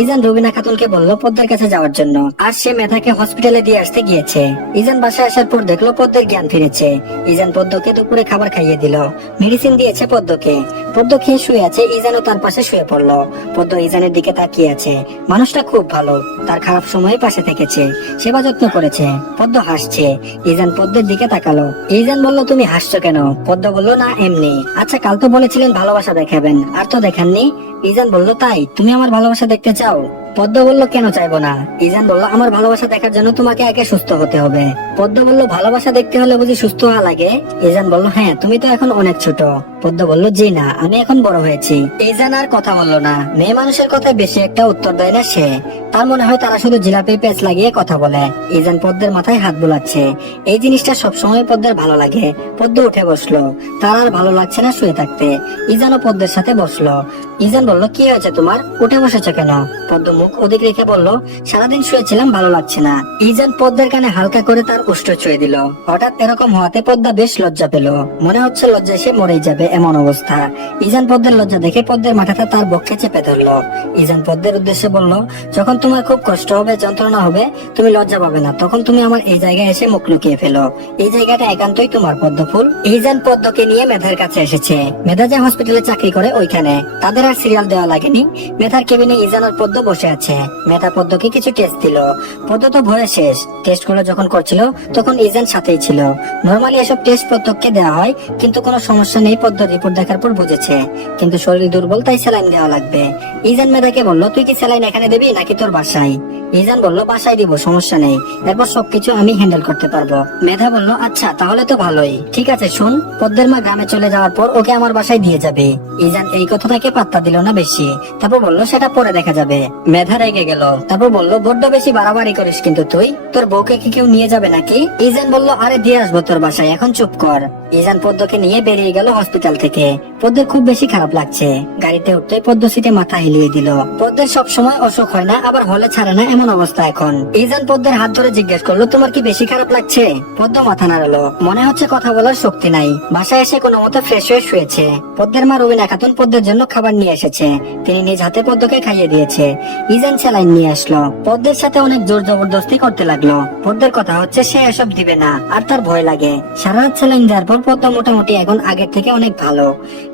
ইজান রুবিনা খাতুনকে বলল পদ্মার কাছে যাওয়ার জন্য, আর সে মেধাকে হসপিটালে দিয়ে আসতে গিয়েছে। ইজান বাসায় আসার পর দেখলো পদ্মের জ্ঞান ফিরেছে। ইজান পদ্মকে দুপুরে খাবার খাইয়ে দিল, মেডিসিন দিয়েছে পদ্মকে। পদ্ম খেয়ে শুয়ে আছে, ইজানও তার পাশে শুয়ে পড়লো। পদ্ম ইজানের দিকে তাকিয়ে আছে। মানুষটা খুব ভালো, তার খারাপ সময়ে পাশে থেকেছে, সেবা যত্ন করেছে। পদ্ম হাসছে। ইজান পদ্মের দিকে তাকালো। ইজান বলল, তুমি হাসছো কেন? পদ্ম বলল, না এমনি। আচ্ছা, কাল তো বলেছিলেন ভালোবাসা দেখাবেন, আর তো দেখাননি। ইজান বলল, তাই তুমি আমার ভালোবাসা দেখতে চাও? পদ্ম বলল, কেন চাইবো না। ইজান বলল, আমার ভালোবাসা দেখার জন্য তোমাকে আগে সুস্থ হতে হবে। পদ্ম বলল, ভালোবাসা দেখতে হলে বুঝি সুস্থ হওয়া লাগে? ইজান বলল, হ্যাঁ, তুমি তো এখন অনেক ছোট। পদ্ম বলল, জি না, আমি এখন বড় হয়েছি। ইজান আর কথা বলল না। মেয়ে মানুষের কথায় বেশি একটা উত্তর দেয় না সে। তার মনে হয় তারা শুধু জিলাপি পেঁচ লাগিয়ে কথা বলে। ইজান পদ্মের মাথায় হাত বুলাচ্ছে। এই জিনিসটা সবসময় পদ্মের ভালো লাগে। পদ্ম উঠে বসলো। তার আর ভালো লাগছে না শুয়ে থাকতে। ইজানও পদ্মের সাথে বসলো। ইজান বলল, কি হয়েছে তোমার, উঠে বসেছো কেন? পদ্ম মুখ ওদিক রেখে বলল, সারাদিন শুয়েছিলাম, ভালো লাগছে না। ইজান পদ্মের কানে হালকা করে তার উষ্ঠ ছুঁয়ে দিল। হঠাৎ এরকম হওয়াতে পদ্মা বেশ লজ্জা পেল। মনে হচ্ছে লজ্জায় সে মরেই যাবে এমন অবস্থা। ইজান পদ্মের লজ্জা দেখে পদ্মের মাথাটা তার বক্ষে চেপে ধরলো। ইজান পদ্মের উদ্দেশ্যে বলল, যখন তোমার খুব কষ্ট হবে, যন্ত্রণা হবে, তুমি লজ্জা পাবে না, তখন তুমি আমার এই জায়গায় এসে মুখ লুকিয়ে ফেলো। এই জায়গাটা একান্তই তোমার, পদ্ম ফুল। ইজান পদ্মকে নিয়ে মেধার কাছে এসেছে। মেধা যে হসপিটালে চাকরি করে ওইখানে। তাদের আর সিরিয়াল দেওয়া লাগেনি। মেধার কেবিনে ইজান আর পদ্ম বসে আছে। মেধা পদ্মকে কিছু টেস্ট দিল। পদ্ম তো ভয়ে শেষ। টেস্ট গুলো যখন করছিল তখন ইজান সাথেই ছিল। নরমালি এসব টেস্ট পদ্মকে দেওয়া হয়, কিন্তু কোনো সমস্যা নেই। পদ্ম রিপোর্ট দেখার পর বুঝেছে, কিন্তু শরীর দুর্বল, তাই স্যালাইন দেওয়া লাগবে। ইজান মেধাকে বলল, তুই কি স্যালাইন এখানে দিবি নাকি তোর বাসায়? ইজান বলল, বাসায় দিব, সমস্যা নেই, এরপর সবকিছু আমি হ্যান্ডেল করতে পারবো। মেধা বলল, আচ্ছা তাহলে তো ভালোই। ঠিক আছে, শুন, পদ্মের মা গ্রামে চলে যাওয়ার পর ওকে আমার বাসায় দিয়ে যাবে। ইজান এই কথাটাকে পাত্তা দিল না বেশি। তারপর বলল, সেটা পরে দেখা যাবে। মেধা রেগে গেল। তারপর বলল, বড্ড বেশি বাড়াবাড়ি করিস কিন্তু তুই। তোর বউকে কি কেউ নিয়ে যাবে নাকি? ইজান বলল, আরে দিয়ে আসবো তোর বাসায়, এখন চুপ কর। ইজান পদ্মকে নিয়ে বেরিয়ে গেল হসপিটাল থেকে। পদ্মের খুব বেশি খারাপ লাগছে। গাড়িতে উঠতে পদ্ম সিটে মাথা হিলিয়ে দিল। পদ্মের সব সময় অসুখ হয় না, আবার হলে ছাড়ে না, এমন অবস্থা এখন। ইজান পদ্মের হাত ধরে জিজ্ঞেস করলো, তোমার কি বেশি খারাপ লাগছে? পদ্ম মাথা নাড়ালো। মনে হচ্ছে কথা বলার শক্তি নাই। বাসায় এসে কোনো মতো ফ্রেশ হয়ে শুয়েছে। পদ্মের মা রুবিনা খাতুন পদ্মের জন্য খাবার নিয়ে এসেছে। তিনি নিজ হাতে পদ্মকে খাইয়ে দিয়েছে। ইজান স্যালাইন নিয়ে আসলো। পদ্মের সাথে অনেক জোর জবরদস্তি করতে লাগলো। পদ্মের কথা হচ্ছে সে এসব দিবে না, আর তার ভয় লাগে। সারা রাত স্যালাইন দেওয়ার পর পদ্ম মোটামুটি এখন আগের থেকে অনেক ভালো।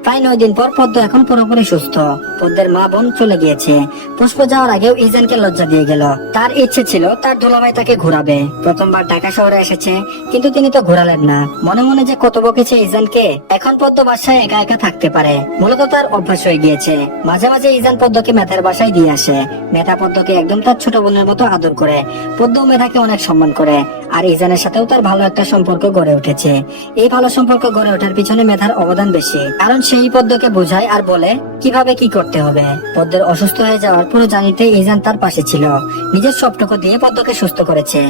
প্রায় 9 দিন পর পদ্ম এখন পুরোপুরি সুস্থ। পদ্মের মা বোন চলে গিয়েছে। পুষ্প যাওয়ার আগেও ইজানকে লজ্জা দিয়ে গেল। তার ইচ্ছে ছিল তার দুলাভাই তাকে ঘোরাবে। প্রথমবার ঢাকা শহরে এসেছে, কিন্তু তিনি তো ঘোরালেন না। মনে মনে যে কত বকেছে ইজানকে। এখন পদ্ম বাসায় একা একা থাকতে পারে, মূলত তার অভ্যাস হয়ে গিয়েছে। মাঝে মাঝে ইজান পদ্মকে মেধার বাসায় দিয়ে আসে। মেধা পদ্মকে একদম তার ছোট বোনের মতো আদর করে। পদ্ম মেধাকে অনেক সম্মান করে। আর ইজানের সাথেও তার ভালো একটা সম্পর্ক গড়ে উঠেছে। এই ভালো সম্পর্ক গড়ে ওঠার পিছনে মেধার অবদান বেশি, কারণ সেই পদ্মকে বোঝায় আর বলে কিভাবে কি করতে হবে। পদ্মের অসুস্থ হয়ে যাওয়ার পুরো জানিতে ইজান তার পাশে ছিল। নিজের সবটুকু দিয়ে পদ্মকে সুস্থ করেছে।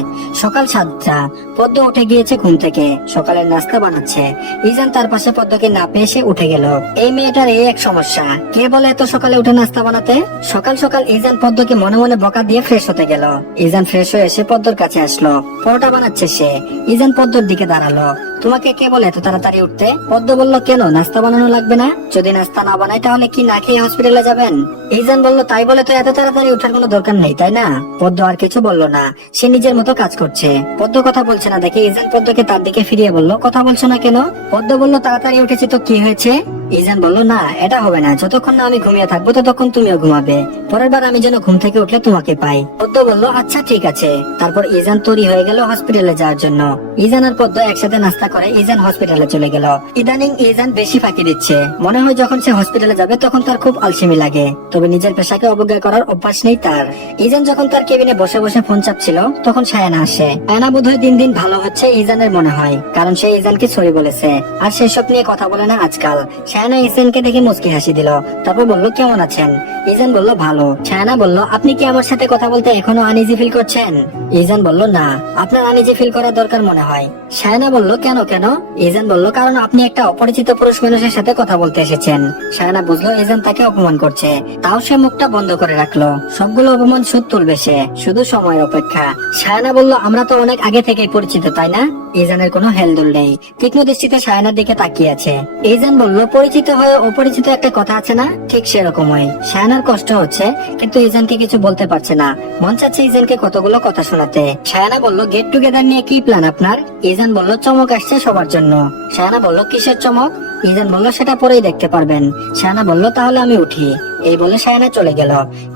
সকাল 7টা, পদ্ম উঠে গিয়েছে ঘুম থেকে। সকালের নাস্তা বানাচ্ছে। ইজান তার পাশে পদ্মকে না পেয়ে সে উঠে গেল। এই মেয়েটার এই এক সমস্যা, কে বলে এত সকালে উঠে নাস্তা বানাতে? সকাল সকাল ইজান পদ্মকে মনে মনে বকা দিয়ে ফ্রেশ হতে গেল। ইজান ফ্রেশ হয়ে এসে পদ্মর কাছে আসলো। পরোটা বানাচ্ছে সে। ইজান পদ্মর দিকে দাঁড়ালো। তোমাকে কে বলে এত তাড়াতাড়ি উঠতে? পদ্ম বলল, কেন, নাস্তা বানানো লাগবে না? যদি নাস্তা না বানাই তাহলে কি না খেয়ে হসপিটালে যাবেন? ইজান বলল, তাই বলে তো এত তাড়াতাড়ি উঠার কোনো দরকার নেই, তাই না? পদ্ম আর কিছু বলল না। সে নিজের মতো কাজ করছে। পদ্ম কথা বলছে না দেখে ইজান পদ্মকে তার দিকে ফিরিয়ে বলল, কথা বলছো না কেন? পদ্ম বলল, তাড়াতাড়ি উঠেছি তো কি হয়েছে? ইজান বলল, না এটা হবে না, যতক্ষণ না আমি ঘুমিয়ে থাকবো ততক্ষণ তুমিও ঘুমাবে। পরের বার আমি যেন ঘুম থেকে উঠলে তোমাকে পাই। পদ্ম বলল, আচ্ছা ঠিক আছে। তারপর ইজান তৈরি হয়ে গেল হসপিটালে যাওয়ার জন্য। ইজান আর পদ্ম একসাথে নাস্তা করে ইজান হসপিটালে চলে গেল। ইদানিং ইজান বেশি ফাঁকি দিচ্ছে। মনে হয় যখন সে হসপিটালে যাবে তখন তার খুব আলসেমি লাগে। তবে তবে নিজের পেশাকে অবজ্ঞা করার অভ্যাস নেই তার। ইজান যখন তার কেবিনে বসে বসে ফোন চাপছিল তখন সায়ানা আসে। সায়ানা বোধহয় দিন দিন ভালো হচ্ছে ইজানের মনে হয়, কারণ সে ইজানকে সরি বলেছে আর সেসব নিয়ে কথা বলে না আজকাল। সায়ানা ইজানকে দেখে মুচকি হাসি দিল, তারপর বলল কেমন আছেন? ইজান বলল ভালো। সায়ানা বলল আপনি কি আমার সাথে কথা বলতে এখনো আনইজি ফিল করছেন? ইজান বলল না, আপনার আনইজি ফিল করার দরকার মনে হয়। সায়ানা বলল কেন কেন? ইজান বলল কারণ আপনি একটা অপরিচিত পুরুষ মানুষের সাথে কথা বলতে এসেছেন। সায়ানা বুঝলো ইজান তাকে অপমান করছে, তাও সে মুখটা বন্ধ করে রাখলো। সবগুলো অপমান সুদ তুলবে সে, শুধু সময়ের অপেক্ষা। সায়ানা বলল আমরা তো অনেক আগে থেকেই পরিচিত তাই না? ইজানের কোনো হেলদোল নেই, তীক্ষ্ণ দৃষ্টিতে সায়ানার দিকে তাকিয়ে আছে। ইজান বলল পরিচিত হয়ে অপরিচিত একটা কথা আছে না, ঠিক সেরকমই। সায়ানার কষ্ট হচ্ছে কিন্তু ইজানকে কিছু বলতে পারছে না, মন চাচ্ছে ইজানকে কতগুলো কথা শোনাতে। সায়ানা বলল গেট টুগেদার নিয়ে কি প্ল্যান আপনার? ইজান বলল চমক আসছে সবার জন্য। সায়ানা বলল কিসের চমক? ইজান বলল সেটা পরেই দেখতে পারবেন। সায়ানা বলল তাহলে আমি উঠি। এই বলে সায়ানা চলে গেল।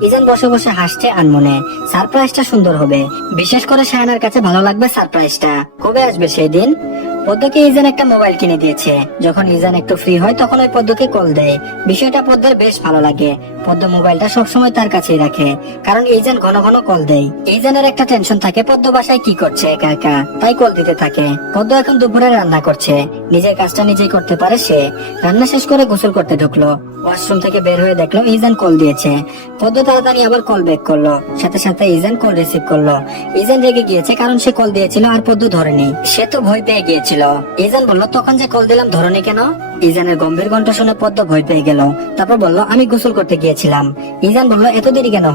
ইজান বসে বসে হাসছে আনমনে। সারপ্রাইজটা সুন্দর হবে, বিশেষ করে সায়ানার কাছে ভালো লাগবে সারপ্রাইজটা। কবে আসবে সেই দিন? পদ্মকে ইজান একটা মোবাইল কিনে দিয়েছে। যখন ইজান একটু ফ্রি হয় তখন ওই পদ্মকে কল দেয়। বিষয়টা পদ্মের বেশ ভালো লাগে। পদ্ম মোবাইলটা সবসময় তার কাছেই রাখে, কারণ ইজান ঘন ঘন কল দেয়। ইজানের একটা টেনশন থাকে পদ্ম বাসায় কি করছে একা একা, তাই কল দিতে থাকে। পদ্ম এখন দুপুরে রান্না করছে, নিজের কাজটা নিজেই করতে পারে সে। রান্না শেষ করে গোসল করতে ঢুকলো। ওয়াশরুম থেকে বের হয়ে দেখলো ইজান কল দিয়েছে। পদ্ম তাড়াতাড়ি আবার কল ব্যাক করলো, সাথে সাথে ইজান কল রিসিভ করলো। ইজান রেগে গিয়েছে কারণ সে কল দিয়েছিল আর পদ্ম ধরেনি, সে তো ভয় পেয়ে গিয়েছিল। ইজান বলল তখন যে কল দিলাম ধরনি কেন? ইজানের গম্ভীর কণ্ঠ শুনে পদ্ম ভয় পেয়ে গেল। তারপর বলল আমি গোসল করতে গিয়েছিলাম। ইজান বলল এত দেরি কেন?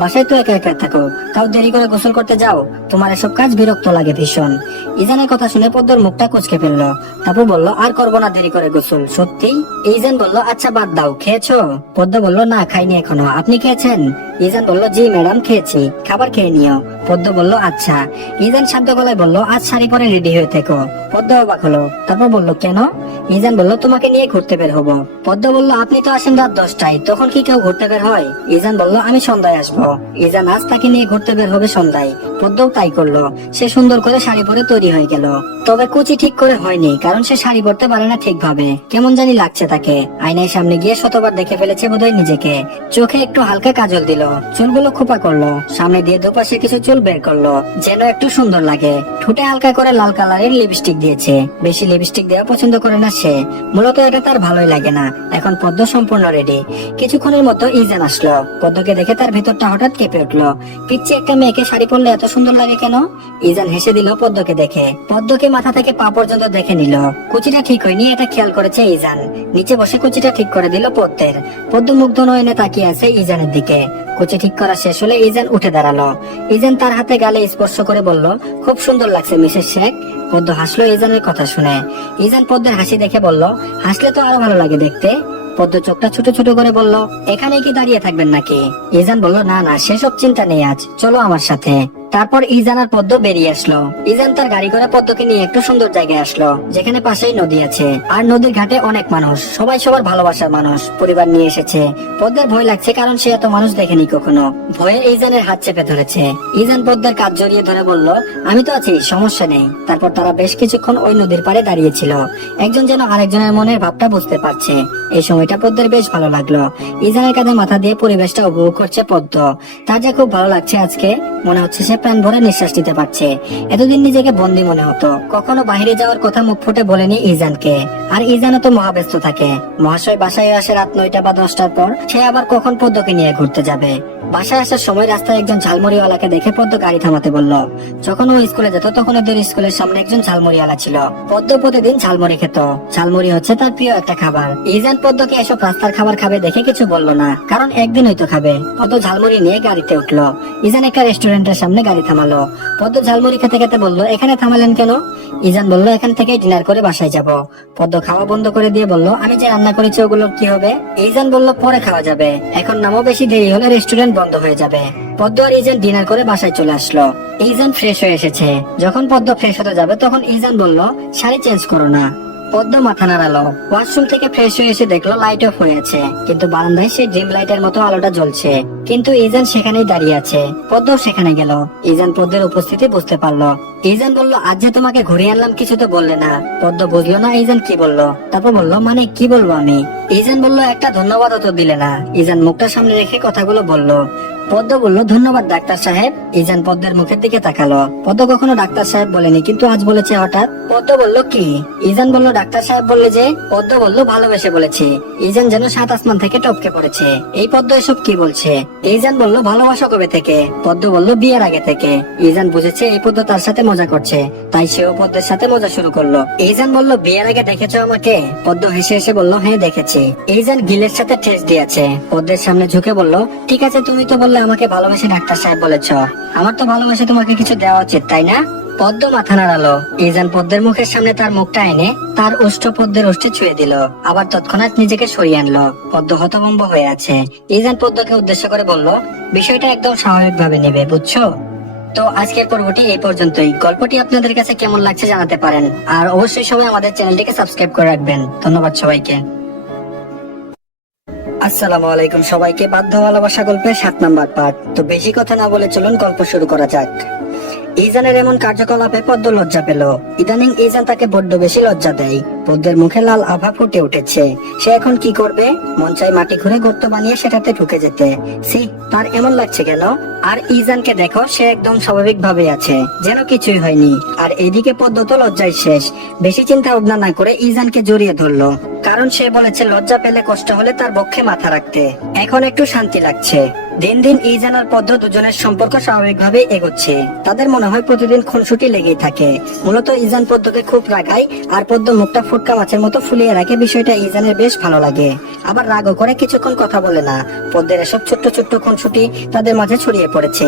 বাসায় তো একা একা থাকো, তাও দেরি করে গোসল করতে যাও? তোমার এসব কাজ বিরক্ত লাগে ভীষণ। ইজানের কথা শুনে পদ্মর মুখটা কুঁচকে ফেললো। তারপর বলল আর করবো না দেরি করে গোসল, সত্যি? ইজান বলল আচ্ছা বাদ দাও, খেয়েছো? পদ্ম বলল না খাইনি এখনো, আপনি খেয়েছেন? ইজান বলল জি ম্যাডাম খেয়েছি, খাবার খেয়ে নিও। পদ্ম বলল আচ্ছা। ইজান শান্ত গলায় বলল আজ শাড়ি পরে রেডি হয়ে থেকো। পদ্ম অবাক হলো, তারপর বলল কেন? ইজান বলল তোমাকে নিয়ে ঘুরতে বের হবো। পদ্ম বলল আপনি তো আসেন রাত 10টায়, তখন কি কেউ ঘুরতে বের হয়? ইজান বলল আমি সন্ধ্যায় আসবো। ইজান আজ তাকে নিয়ে ঘুরতে বের হবে সন্ধ্যায়। পদ্মও তাই করলো। সে সুন্দর করে শাড়ি পরে তৈরি হয়ে গেল। তবে কুচি ঠিক করে হয়নি, কারণ সে শাড়ি পরতে পারে না ঠিকভাবে, কেমন জানি লাগছে তাকে। আয়নায় সামনে গিয়ে শতবার দেখে ফেলেছে বোধহয় নিজেকে। চোখে একটু হালকা কাজল দিল, চুলগুলো খোপা করলো, সামনে দিয়ে দুপাশে কিছু চুল বের করলো যেন একটু সুন্দর লাগে। ঠোঁটে হালকা করে লাল কালারের লিপস্টিক দিয়েছে। বেশি লিপস্টিক দেওয়া পছন্দ করে না সে, মূলত এটা তার ভালোই লাগে না। এখন পদ্ম সম্পূর্ণ রেডি। কিছুক্ষণের মতো ইজান আসলো। পদ্মকে দেখে তার ভেতরটা হঠাৎ কেঁপে উঠলো। পিচ্ছি একটা মেয়েকে শাড়ি পরলে এত সুন্দর লাগে কেন? ইজান হেসে দিল পদ্মকে দেখে। পদ্মকে মাথা থেকে পা পর্যন্ত দেখে নিল। কুচিটা ঠিক হয়নি এটা খেয়াল করেছে ইজান। নিচে বসে কুচিটা ঠিক করে দিল পদ্মের। পদ্ম মুগ্ধ নয়নে তাকিয়ে আছে ইজানের দিকে। কুচি ঠিক করা শেষ হলে ইজান উঠে দাঁড়ালো। ইজান তার হাতে গালে স্পর্শ করে বলল খুব সুন্দর লাগছে মিসেস শেখ। পদ্ম হাসলো ইজানের কথা শুনে। ইজান পদ্মের হাসি দেখে বলল হাসলে তো আরো ভালো লাগে দেখতে। পদ্ম চোখটা ছোট ছোট করে বলল এখানে কি দাঁড়িয়ে থাকবেন নাকি? ইজান বলল না না সেসব চিন্তা নেই, আজ চলো আমার সাথে। তারপর ইজান আর পদ্ম বেরিয়ে আসলো। ইজান তার গাড়ি করে পদ্মকে নিয়ে একটু সুন্দর জায়গায় আসলো, যেখানে পাশেই নদী আছে। আর নদীর ঘাটে অনেক মানুষ, সবাই সবার ভালোবাসার মানুষ, পরিবার নিয়ে এসেছে। পদ্মের ভয় লাগছে কারণ সে এত মানুষ দেখেনি কখনো। ভয়ে ইজানের হাত চেপে ধরেছে। ইজান পদ্মের কাঁধ জড়িয়ে ধরে বলল আমি তো আছি, সমস্যা নেই। তারপর তারা বেশ কিছুক্ষণ ওই নদীর পাড়ে দাঁড়িয়েছিল। একজন যেন আরেকজনের মনের ভাবটা বুঝতে পারছে। এই সময়টা পদ্মের বেশ ভালো লাগলো। ইজানের কাঁধে মাথা দিয়ে পরিবেশটা উপভোগ করছে পদ্ম। তার যে খুব ভালো লাগছে আজকে, মনে হচ্ছে সে প্রাণ ভরে নিঃশ্বাস নিতে পারছে। এতদিন নিজেকে বন্দী মনে হতো, কখনো বাইরে যাওয়ার কথা মুখ ফুটে বলেনি ইজানকে। আর ইজানও তো মহাব্যস্ত থাকে। মহাশয় বাসায় আসে রাত 9টা বা 10টার পর, সে আবার কখন পদ্মকে নিয়ে ঘুরতে যাবে। বাসায় আসার সময় রাস্তায় একজন ঝালমুড়িওয়ালাকে দেখে পদ্ম গাড়ি থামাতে বলল। যখন ও স্কুলে যেত তখন ওদের স্কুলের সামনে একজন ঝালমুড়িওয়ালা ছিল। পদ্ম প্রতিদিন ঝালমুড়ি খেত। ঝালমুড়ি হচ্ছে তার প্রিয় একটা খাবার। ইজান পদ্মকে এসব রাস্তার খাবার খাবে দেখে কিছু বললো না, কারণ একদিন হয়তো খাবে। পদ্ম ঝালমুড়ি নিয়ে গাড়িতে উঠলো। ইজান একটা রেস্টুরেন্টের সামনে গাড়ি থামালো। পদ্ম ঝালমুড়ি খেতে খেতে বলল এখানে থামালেন কেন? ইজান বলল এখান থেকে ডিনার করে বাসায় যাব। পদ্ম খাওয়া বন্ধ করে দিয়ে বলল আমি যে রান্না করেছি ওগুলোর কি হবে? ইজান বলল পরে খাওয়া যাবে, এখন নামও, বেশি দেরি হলে রেস্টুরেন্ট বন্ধ হয়ে যাবে। পদ্ম আর ইজান ডিনার করে বাসায় চলে আসলো। ইজান ফ্রেশ হয়ে এসেছে। যখন পদ্ম ফ্রেশ হতে যাবে তখন ইজান বলল শাড়ি চেঞ্জ করো না। পদ্ম মাথা নাড়ালো। ওয়াশরুম থেকে ফ্রেশ হয়ে এসে দেখলো লাইট অফ হয়ে আছে, কিন্তু বারান্দায় সেই ড্রিম লাইটের মতো আলোটা জ্বলছে। কিন্তু ইজান সেখানেই দাঁড়িয়ে আছে। পদ্ম সেখানে গেল। ইজান পদ্মের উপস্থিতি বুঝতে পারলো। ইজান বলল, আজ যে তোমাকে ঘুরিয়ে আনলাম কিছু তো বললে না। পদ্ম বুঝলো না ইজান কি বললো। তারপর বলল, মানে কি বলবো আমি? ইজান বলল, একটা ধন্যবাদও তো দিলে না। ইজান মুখটা সামনে রেখে কথাগুলো বলল। পদ্ম বলল, ধন্যবাদ ডাক্তার সাহেব। ইজান পদ্মের মুখের দিকে তাকালো। পদ্ম কখনো ডাক্তার সাহেব বলেনি, কিন্তু আজ বলেছে হঠাৎ। পদ্ম বলল, কি? ইজান বলল, ডাক্তার সাহেব বললে যে। পদ্ম বলল, ভালোবেসে বলেছি। ইজান যেন সাত আসমান থেকে টপকে পড়েছে। এই পদ্ম এসব কি বলছে? ইজান বলল, ভালোবাসা কবে থেকে? পদ্ম বলল, বিয়ের আগে থেকে। ইজান বুঝেছে এই পদ্ম তার সাথে মজা করছে, তাই সেও পদ্মের সাথে মজা শুরু করলো। ইজান বলল, বিয়ের আগে দেখেছো আমাকে? পদ্ম হেসে হেসে বলল, হ্যাঁ দেখেছি। ইজান গিলের সাথে ঠেস দিয়েছে। পদ্মের সামনে ঝুঁকে বলল, ঠিক আছে, তুমি তো বললে আমাকে ভালোবেসে ডাক্তার সাহেব বলেছ। আমার তো ভালোবাসে তোমাকে কিছু দেওয়া উচিত, তাই না? পদ্ম মাথা নাড়ালো। ইজান পদ্মের মুখের সামনে তার মুখটা এনে তার ওষ্ঠ পদ্মের ওষ্ঠে ছুঁয়ে দিল। আবার তৎক্ষণাৎ নিজেকে সরিয়ে আনলো। পদ্ম হতভম্ব হয়ে আছে। ইজান পদ্মকে উদ্দেশ্য করে বলল, বিষয়টা একদম স্বাভাবিক ভাবে নেবে, বুঝছো? তো আজকের পর্বটি এই পর্যন্তই। গল্পটি আপনাদের কাছে কেমন লাগছে জানাতে পারেন, আর অবশ্যই সবাই আমাদের চ্যানেলটিকে সাবস্ক্রাইব করে রাখবেন। ধন্যবাদ সবাইকে। আসসালামু আলাইকুম সবাইকে। বাধ্য ভালোবাসা গল্পের 7 নাম্বার পার্ট। তো বেশি কথা না বলে চলুন গল্প শুরু করা যাক। ইজানের এমন কার্যকলাপে পদ্ম লজ্জা পেল। ইদানিং ইজান তাকে বড্ড বেশি লজ্জা দেয়। পদ্মের মুখে লাল আভা ফুটে উঠেছে। সে এখন কি করবে? মন চাই মাটি খুঁড়ে গর্ত বানিয়ে সেটাতে ঢুকে যেতে। সি, তার এমন লাগছে কেন? আর ইজানকে দেখো, সে একদম স্বাভাবিক ভাবে আছে, যেন কিছুই হয়নি। আর এদিকে পদ্ম তো লজ্জায় শেষ। বেশি চিন্তা ভাবনা না করে ইজানকে জড়িয়ে ধরলো, কারণ সে বলেছে লজ্জা পেলে কষ্ট হলে তার বক্ষে মাথা রাখতে। এখন একটু শান্তি লাগছে। দিন দিন ইজান আর পদ্ম দুজনের সম্পর্ক স্বাভাবিকভাবে এগোচ্ছে। তাদের মনে হয় প্রতিদিন খুনসুটি লেগেই থাকে। মূলত ইজান পদ্মকে খুব রাগায়, আর পদ্ম মুখটা ফুটকা মাছের মতো ফুলিয়ে রাখে। বিষয়টা ইজানের বেশ ভালো লাগে। আবার রাগও করে, কিছুক্ষণ কথা বলে না। পদ্মের এসব ছোট্ট ছোট্ট খুনসুটি তাদের মাঝে ছড়িয়ে পড়েছে।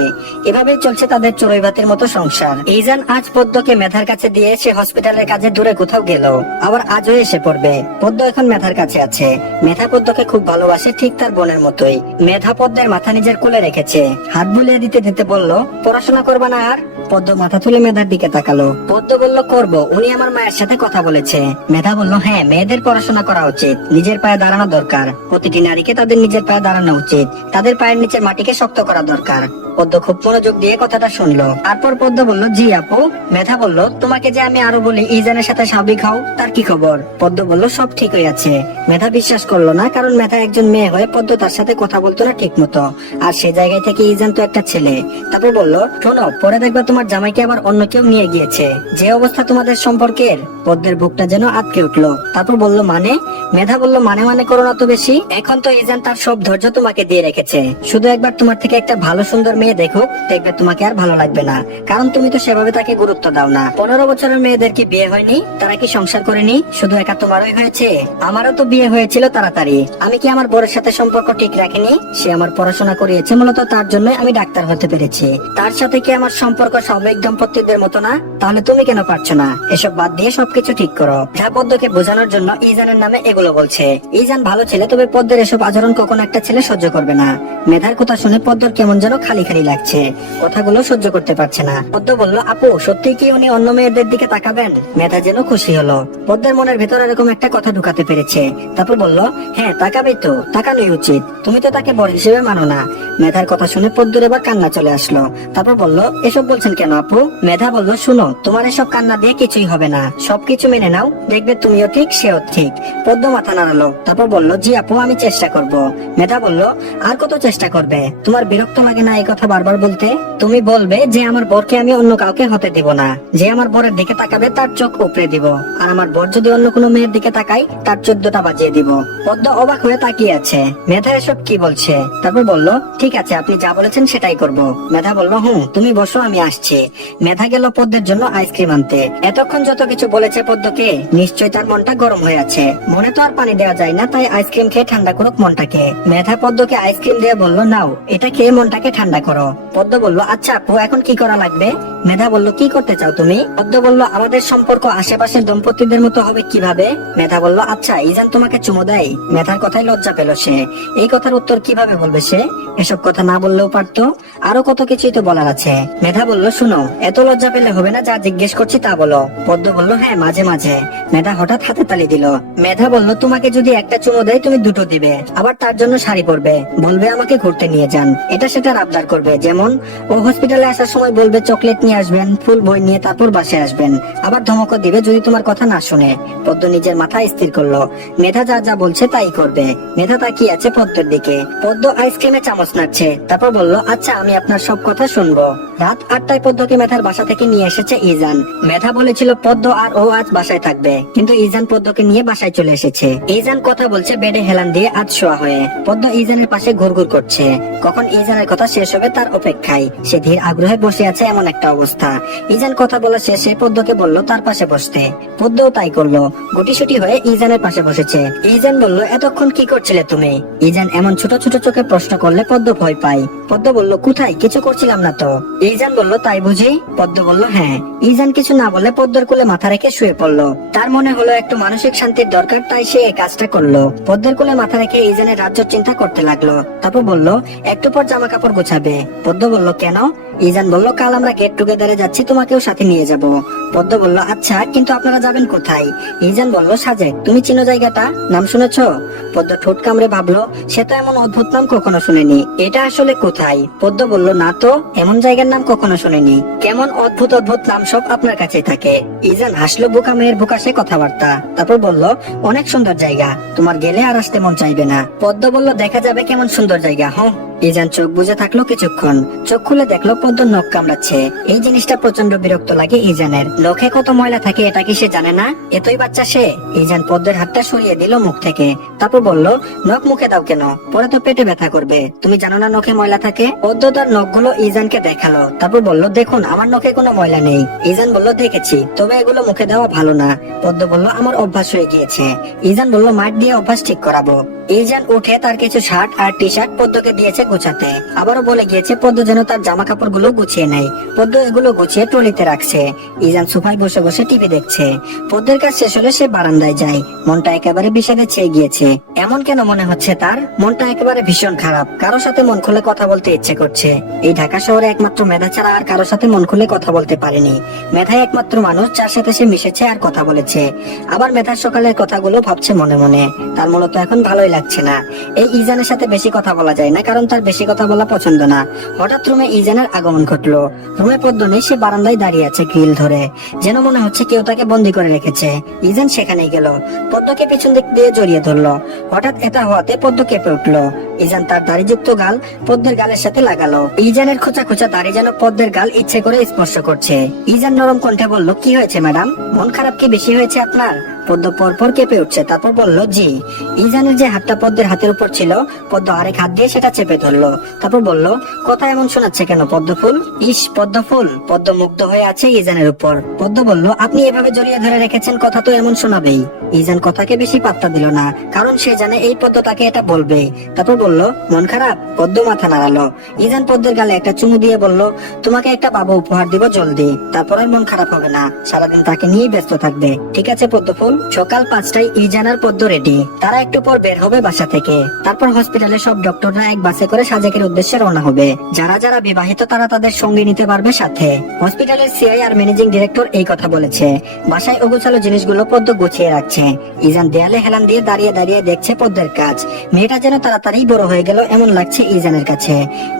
এভাবেই চলছে তাদের চড়ুই ভাতের মতো সংসার। ইজান আজ পদ্মকে মেধার কাছে দিয়ে সে হসপিটালের কাজে দূরে কোথাও গেল। আবার আজও এসে পড়বে। পদ্ম এখন মেধার কাছে আছে। মেধা পদ্মকে খুব ভালোবাসে, ঠিক তার বোনের মতোই। মেধা পদ্মের মাথা নিজের কোলে রেখেছে। হাত বুলিয়ে দিতে দিতে বলল, পড়াশোনা করবা না আর? পদ্ম মাথা তুলে মেধার দিকে তাকালো। পদ্ম বলল, করব, উনি আমার মায়ের সাথে কথা বলেছে। মেধা বলল, হ্যাঁ, মেয়েদের পড়াশোনা করা উচিত। নিজের পায়ে দাঁড়ানো দরকার। প্রতিটি নারীকে তাদের নিজের পায়ে দাঁড়ানো উচিত। তাদের পায়ের নিচের মাটিকে শক্ত করা দরকার। পদ্ম খুব মনোযোগ দিয়ে কথাটা শুনলো। তারপর পদ্ম বলল, জি আপু। মেধা বলল, তোমাকে যে আমি আরো বলি ইজানের সাথে স্বাভাবিক হও, তার কি খবর? পদ্ম বলল, সব ঠিক হয়ে আছে। মেধা বিশ্বাস করলো না, কারণ মেধা একজন মেয়ে হয়ে পদ্ম তার সাথে কথা বলতো না ঠিক মতো। আর সে জায়গায় থেকে ইজান তো একটা ছেলে। তারপর বলল, শোনো, পরে দেখবা তোমার জামাইকে আবার অন্য কেউ নিয়ে গিয়েছে। যে অবস্থা তোমাদের সম্পর্কের। পদ্মের বুকটা যেন আটকে উঠলো। তারপর বলল, মানে? মেধা বলল, মানে করো না তো বেশি। এখন তো ইজান তার সব ধৈর্য তোমাকে দিয়ে রেখেছে। শুধু একবার তোমার থেকে একটা ভালো সুন্দর মেয়ে দেখুক, দেখবে তোমাকে আর ভালো লাগবে না। কারণ তুমি তো সেভাবে তাকে গুরুত্ব দাও না। 15 বছরের মেয়েদের কি বিয়ে হয়নি? তারা কি সংসার করেনি? শুধু একা তোমারই হয়েছে? আমারও তো বিয়ে হয়েছিল তাড়াতাড়ি। আমি কি আমার বরের সাথে সম্পর্ক ঠিক রাখিনি? সে আমার পড়াশোনা করিয়েছে, মূলত তার জন্য আমি ডাক্তার হতে পেরেছি। তার সাথে কি আমার সম্পর্ক স্বাভাবিক দম্পতিদের মতো না? তাহলে তুমি কেন পারছো না? এসব বাদ দিয়ে সবকিছু ঠিক করো। যা পদ্মকে বোঝানোর জন্য ইজানের নামে এগুলো বলছে। ইজান ভালো ছেলে, তবে পদ্মের এসব আচরণ কখনো একটা ছেলে সহ্য করবে না। মেধার কথা শুনে পদ্মর কেমন যেন খালি খালি লাগছে। কথাগুলো সহ্য করতে পারছে না। পদ্ম বলল, আপু, সত্যি কি উনি অন্য মেয়েদের দিকে তাকাবেন? মেধা যেন খুশি হলো। পদ্মের মনের ভেতর এরকম একটা কথা ঢুকাতে পেরেছে। তারপর বলল, হ্যাঁ, তাকাবেই তো, তাকানোই উচিত। তুমি তো তাকে বর হিসেবে মানো না। মেধার কথা শুনে পদ্মের এবার কান্না চলে আসলো। তারপর বলল, এসব বলছেন কেন আপু? মেধা বলল, শুনো, তোমার এসব কান্না দিয়ে কিছুই হবে না। সবকিছু মেনে নাও, দেখবে তুমিও ঠিক সেও ঠিক। পদ্ম মাথা নাড়ালো। তারপর বলল, জি আপু, আমি চেষ্টা করব। মেধা বলল, আর কত চেষ্টা করবে? তোমার বিরক্ত লাগে না এই কথা বারবার বলতে? তুমি বলবে যে আমার বরকে আমি অন্য কাউকে হতে দিব না। যে আমার বরের দিকে তাকাবে তার চোখ উপড়ে দিব। আর আমার বর যদি অন্য কোনো মেয়ের দিকে তাকায়, তার 14টা বাজিয়ে দিব। পদ্ম অবাক হয়ে তাকিয়ে আছে। মেধা এসব কি বলছে? তারপর বলল, ঠিক আছে, আপনি যা বলেছেন সেটাই করব। মেধা বলল, তুমি বসো, আমি আসছি। মেধা গেল পদ্মের জন্য আইসক্রিম আনতে। এতক্ষণ যত কিছু বলেছে পদ্মকে, নিশ্চয় তার মনটা গরম হয়ে আছে। মনে তো আর পানি দেওয়া যায় না, তাই আইসক্রিম খেয়ে ঠান্ডা করুক মনটাকে। মেধা পদ্মকে আইসক্রিম দিয়ে বলল, নাও, এটা খেয়ে মনটাকে ঠান্ডা করো। পদ্ম বলল, আচ্ছা আপু, এখন কি করা লাগবে? মেধা বলল, কি করতে চাও তুমি? পদ্ম বলল, আমাদের সম্পর্ক আশেপাশের দম্পতিদের মতো হবে কিভাবে? মেধা বলল, আচ্ছা ইজান তোমাকে চুমু দেয়? মেধার কথায় লজ্জা পেল সে। এই কথার উত্তর কিভাবে বলবে সে? এসব কথা না বললেও পারতো, আরো কত কিছুই তো বলার আছে। মেধা বলল, শুনো, এত লজ্জা পেলে হবে না, যা জিজ্ঞেস করছি তা বলো। পদ্ম বলল, হ্যাঁ মাঝে মাঝে। মেধা হঠাৎ হাতে তালি দিল। মেধা বলল, তোমাকে যদি একটা চুমু দেয় তুমি দুটো দিবে, আবার তার জন্য শাড়ি পরবে, বলবে আমাকে ঘুরতে নিয়ে যান, এটা সেটা আবদার করবে। যেমন ও হসপিটালে আসার সময় বলবে চকলেট নিয়ে আসবেন, ফুল বই নিয়ে তারপর বাসায় আসবেন, আবার ধমকও দিবে যদি তোমার কথা না শুনে। পদ্ম নিজের মাথা স্থির করলো, মেধা যা যা বলছে তাই করবে। মেধা তাকিয়ে আছে পদ্মের দিকে। পদ্ম আইসক্রিমে চামচ নাড়ছে, তারপর বলল, আচ্ছা আমি আপনার সব কথা শুনবো। রাত 8টায় পদ্মকে মেধার বাসা থেকে নিয়ে এসেছে ইজান। মেধা বলেছিল পদ্ম আর ও আজ বাসায় থাকবে, কিন্তু ইজান পদ্মকে নিয়ে বাসায় চলে এসেছে। ইজান কথা বলছে বেডে হেলান দিয়ে আজ শোয়া হয়ে। পদ্ম ইজানের পাশে ঘুরঘুর করছে, কখন ইজানের কথা শেষ হবে তার অপেক্ষায়। সে ধীর আগ্রহে বসে আছে এমন একটা অবস্থা। ইজান কথা বলা শেষে পদ্মকে বলল তার পাশে বসতে। পদ্মও তাই করলো, গুটিসুটি হয়ে ইজানের পাশে বসেছে। ইজান বলল, এতক্ষণ কি করছিলে তুমি? ইজান এমন ছোট ছোট চোখে প্রশ্ন করলে পদ্ম ভয় পায়। পদ্ম বলল, কোথায়, কিছু করছিলাম না তো। ইজান বলল, তাই বুঝি? পদ্ম বলল, হ্যাঁ। ইজান কিছু না বলে পদ্মর কোলে মাথা রেখে শুয়ে পড়লো। তার মনে হলো একটু মানসিক শান্তির দরকার, তাই সে এই কাজটা করলো। পদ্মের কোলে মাথা রেখে ইজানের রাজ্য চিন্তা করতে লাগলো। তারপর বলল, একটু পর জামা কাপড় গোছাবে। পদ্ম বলল, কেন? ইজান বলল, কাল আমরা গেট টুগেদারে যাচ্ছি, তোমাকেও সাথে নিয়ে যাব। পদ্ম বলল, আচ্ছা, কিন্তু আপনারা যাবেন কোথায়? ইজান বলল, সাজেক। তুমি চিনো জায়গাটা? নাম শুনেছো? পদ্ম ঠোঁট কামড়ে ভাবলো, সে তো এমন অদ্ভুত নাম কখনো শুনেনি। এটা আসলে কোথায়? পদ্ম বলল, না তো, এমন জায়গার নাম কখনো শুনেনি। কেমন অদ্ভুত অদ্ভুত নাম সব আপনার কাছেই থাকে। ইজান হাসলো, বোকা মেয়ের বোকা সে কথাবার্তা। তারপর বলল, অনেক সুন্দর জায়গা, তোমার গেলে আর আসতে মন চাইবে না। পদ্ম বলল, দেখা যাবে কেমন সুন্দর জায়গা। হ্যাঁ। ইজান চোখ বুজে থাকলো কিছুক্ষণ, চোখ খুলে দেখলো পদ্ম নখ কামড়াচ্ছে। এই জিনিসটা প্রচন্ড বিরক্ত লাগে ইজানের। নখে কত ময়লা থাকে এটা কি সে জানে না? এতই বাচ্চা সে। ইজান পদ্মের হাতটা সরিয়ে দিল মুখ থেকে, তারপর বলল, নখ মুখে দাও কেন? পরে তো পেটে ব্যথা করবে, তুমি জানো না নখে ময়লা থাকে? পদ্ম তার নখগুলো ইজানকে দেখালো, তারপর বলল, দেখুন আমার নখে কোনো ময়লা নেই। ইজান বলল, দেখেছি, তবে এগুলো মুখে দেওয়া ভালো না। পদ্ম বলল, আমার অভ্যাস হয়ে গিয়েছে। ইজান বলল, মাঠ দিয়ে অভ্যাস ঠিক করাবো। ইজান উঠে তার কিছু শার্ট আর টি শার্ট পদ্মকে দিয়েছে গোছাতে। আবারও বলে গিয়েছে পদ্ম যেন তার জামা কাপড় গুলো গুছিয়ে নেয়। পদ্ম এগুলো গুছিয়ে ট্রলিতে রাখছে। ইজান সোফায় বসে বসে টিভি দেখছে। পদ্মের কাজ শেষ হলে সে বারান্দায় যায়। মনটা একেবারে বিষাদে ছেয়ে গিয়েছে। এমন কেন মনে হচ্ছে তার? মনটা একেবারে ভীষণ খারাপ, কারো সাথে মন খুলে কথা বলতে ইচ্ছে করছে। এই ঢাকা শহরে একমাত্র মেধা ছাড়া আর কারো সাথে মন খুলে কথা বলতে পারেনি। মেধাই একমাত্র মানুষ যার সাথে সে মিশেছে আর কথা বলেছে। আবার মেধার সকালের কথাগুলো ভাবছে মনে মনে। তার মূলত এখন ভালোই লাগছে না। এই ইজানের সাথে বেশি কথা বলা যায় না, কারণ তার বেশি কথা বলা পছন্দ না। হঠাৎ রুমে ইজানের আগমন ঘটলো। রুমে পদ্ম নেই, সে বারান্দায় দাঁড়িয়ে আছে গ্রিল ধরে, যেন মনে হচ্ছে কেউ তাকে বন্দি করে রেখেছে। ইজান সেখানেই গেল, পদ্মকে পিছন দিক দিয়ে জড়িয়ে ধরলো। হঠাৎ এটা হওয়াতে পদ্ম কেঁপে উঠলো। ইজান তার দাড়িযুক্ত গাল পদ্মের গালের সাথে লাগালো। ইজানের খোঁচা খোঁচা দাড়ি যেন পদ্মের গাল ইচ্ছে করে স্পর্শ করছে। ইজান নরম কণ্ঠে বলল, কি হয়েছে ম্যাডাম? মন খারাপ কি বেশি হয়েছে আপনার? পদ্ম পরপর কেঁপে উঠছে, তারপর বলল, জি। ইজানের যে হাতটা পদ্মের হাতের উপর ছিল, পদ্ম আরেক হাত দিয়ে সেটা চেপে ধরলো। তারপর বলল, কথা এমন শোনাচ্ছে কেন পদ্ম ফুল? ইস পদ্ম ফুল। পদ্ম মুগ্ধ হয়ে আছে ইজানের উপর। পদ্ম বলল, আপনি এভাবে জড়িয়ে ধরে রেখেছেন, কথা তো এমন শোনাবেই। ইজান কথাকে বেশি পাত্তা দিল না, কারণ সে জানে এই পদ্ম তাকে এটা বলবে। তারপর বলল, মন খারাপ? পদ্ম মাথা নাড়ালো। ইজান পদ্মের গালে একটা চুমু দিয়ে বলল, তোমাকে একটা বাবা উপহার দিব জলদি, তারপর আর মন খারাপ হবে না, সারাদিন তাকে নিয়েই ব্যস্ত থাকবে, ঠিক আছে পদ্ম ফুল? সকাল 5টায় ইজান আর পদ্ম রেডি। তারা একটু পর বের হবে বাসা থেকে। তারপর হসপিটালে সব ডক্টররা এক বাসে করে সাজেকের উদ্দেশ্যে রওনা হবে। যারা যারা বিবাহিত তারা তাদের সঙ্গী নিতে পারবে সাথে। হসপিটালের সিআই আর ম্যানেজিং ডিরেক্টর এই কথা বলেছে। বাসায় অগোছালো জিনিসগুলো পদ্ম গুছিয়ে রাখছে। ইজান দেয়ালে হেলান দিয়ে দাঁড়িয়ে দাঁড়িয়ে দেখছে পদ্মের কাজ। মেয়েটা যেন তাড়াতাড়ি বড় হয়ে গেল এমন লাগছে ইজানের কাছে।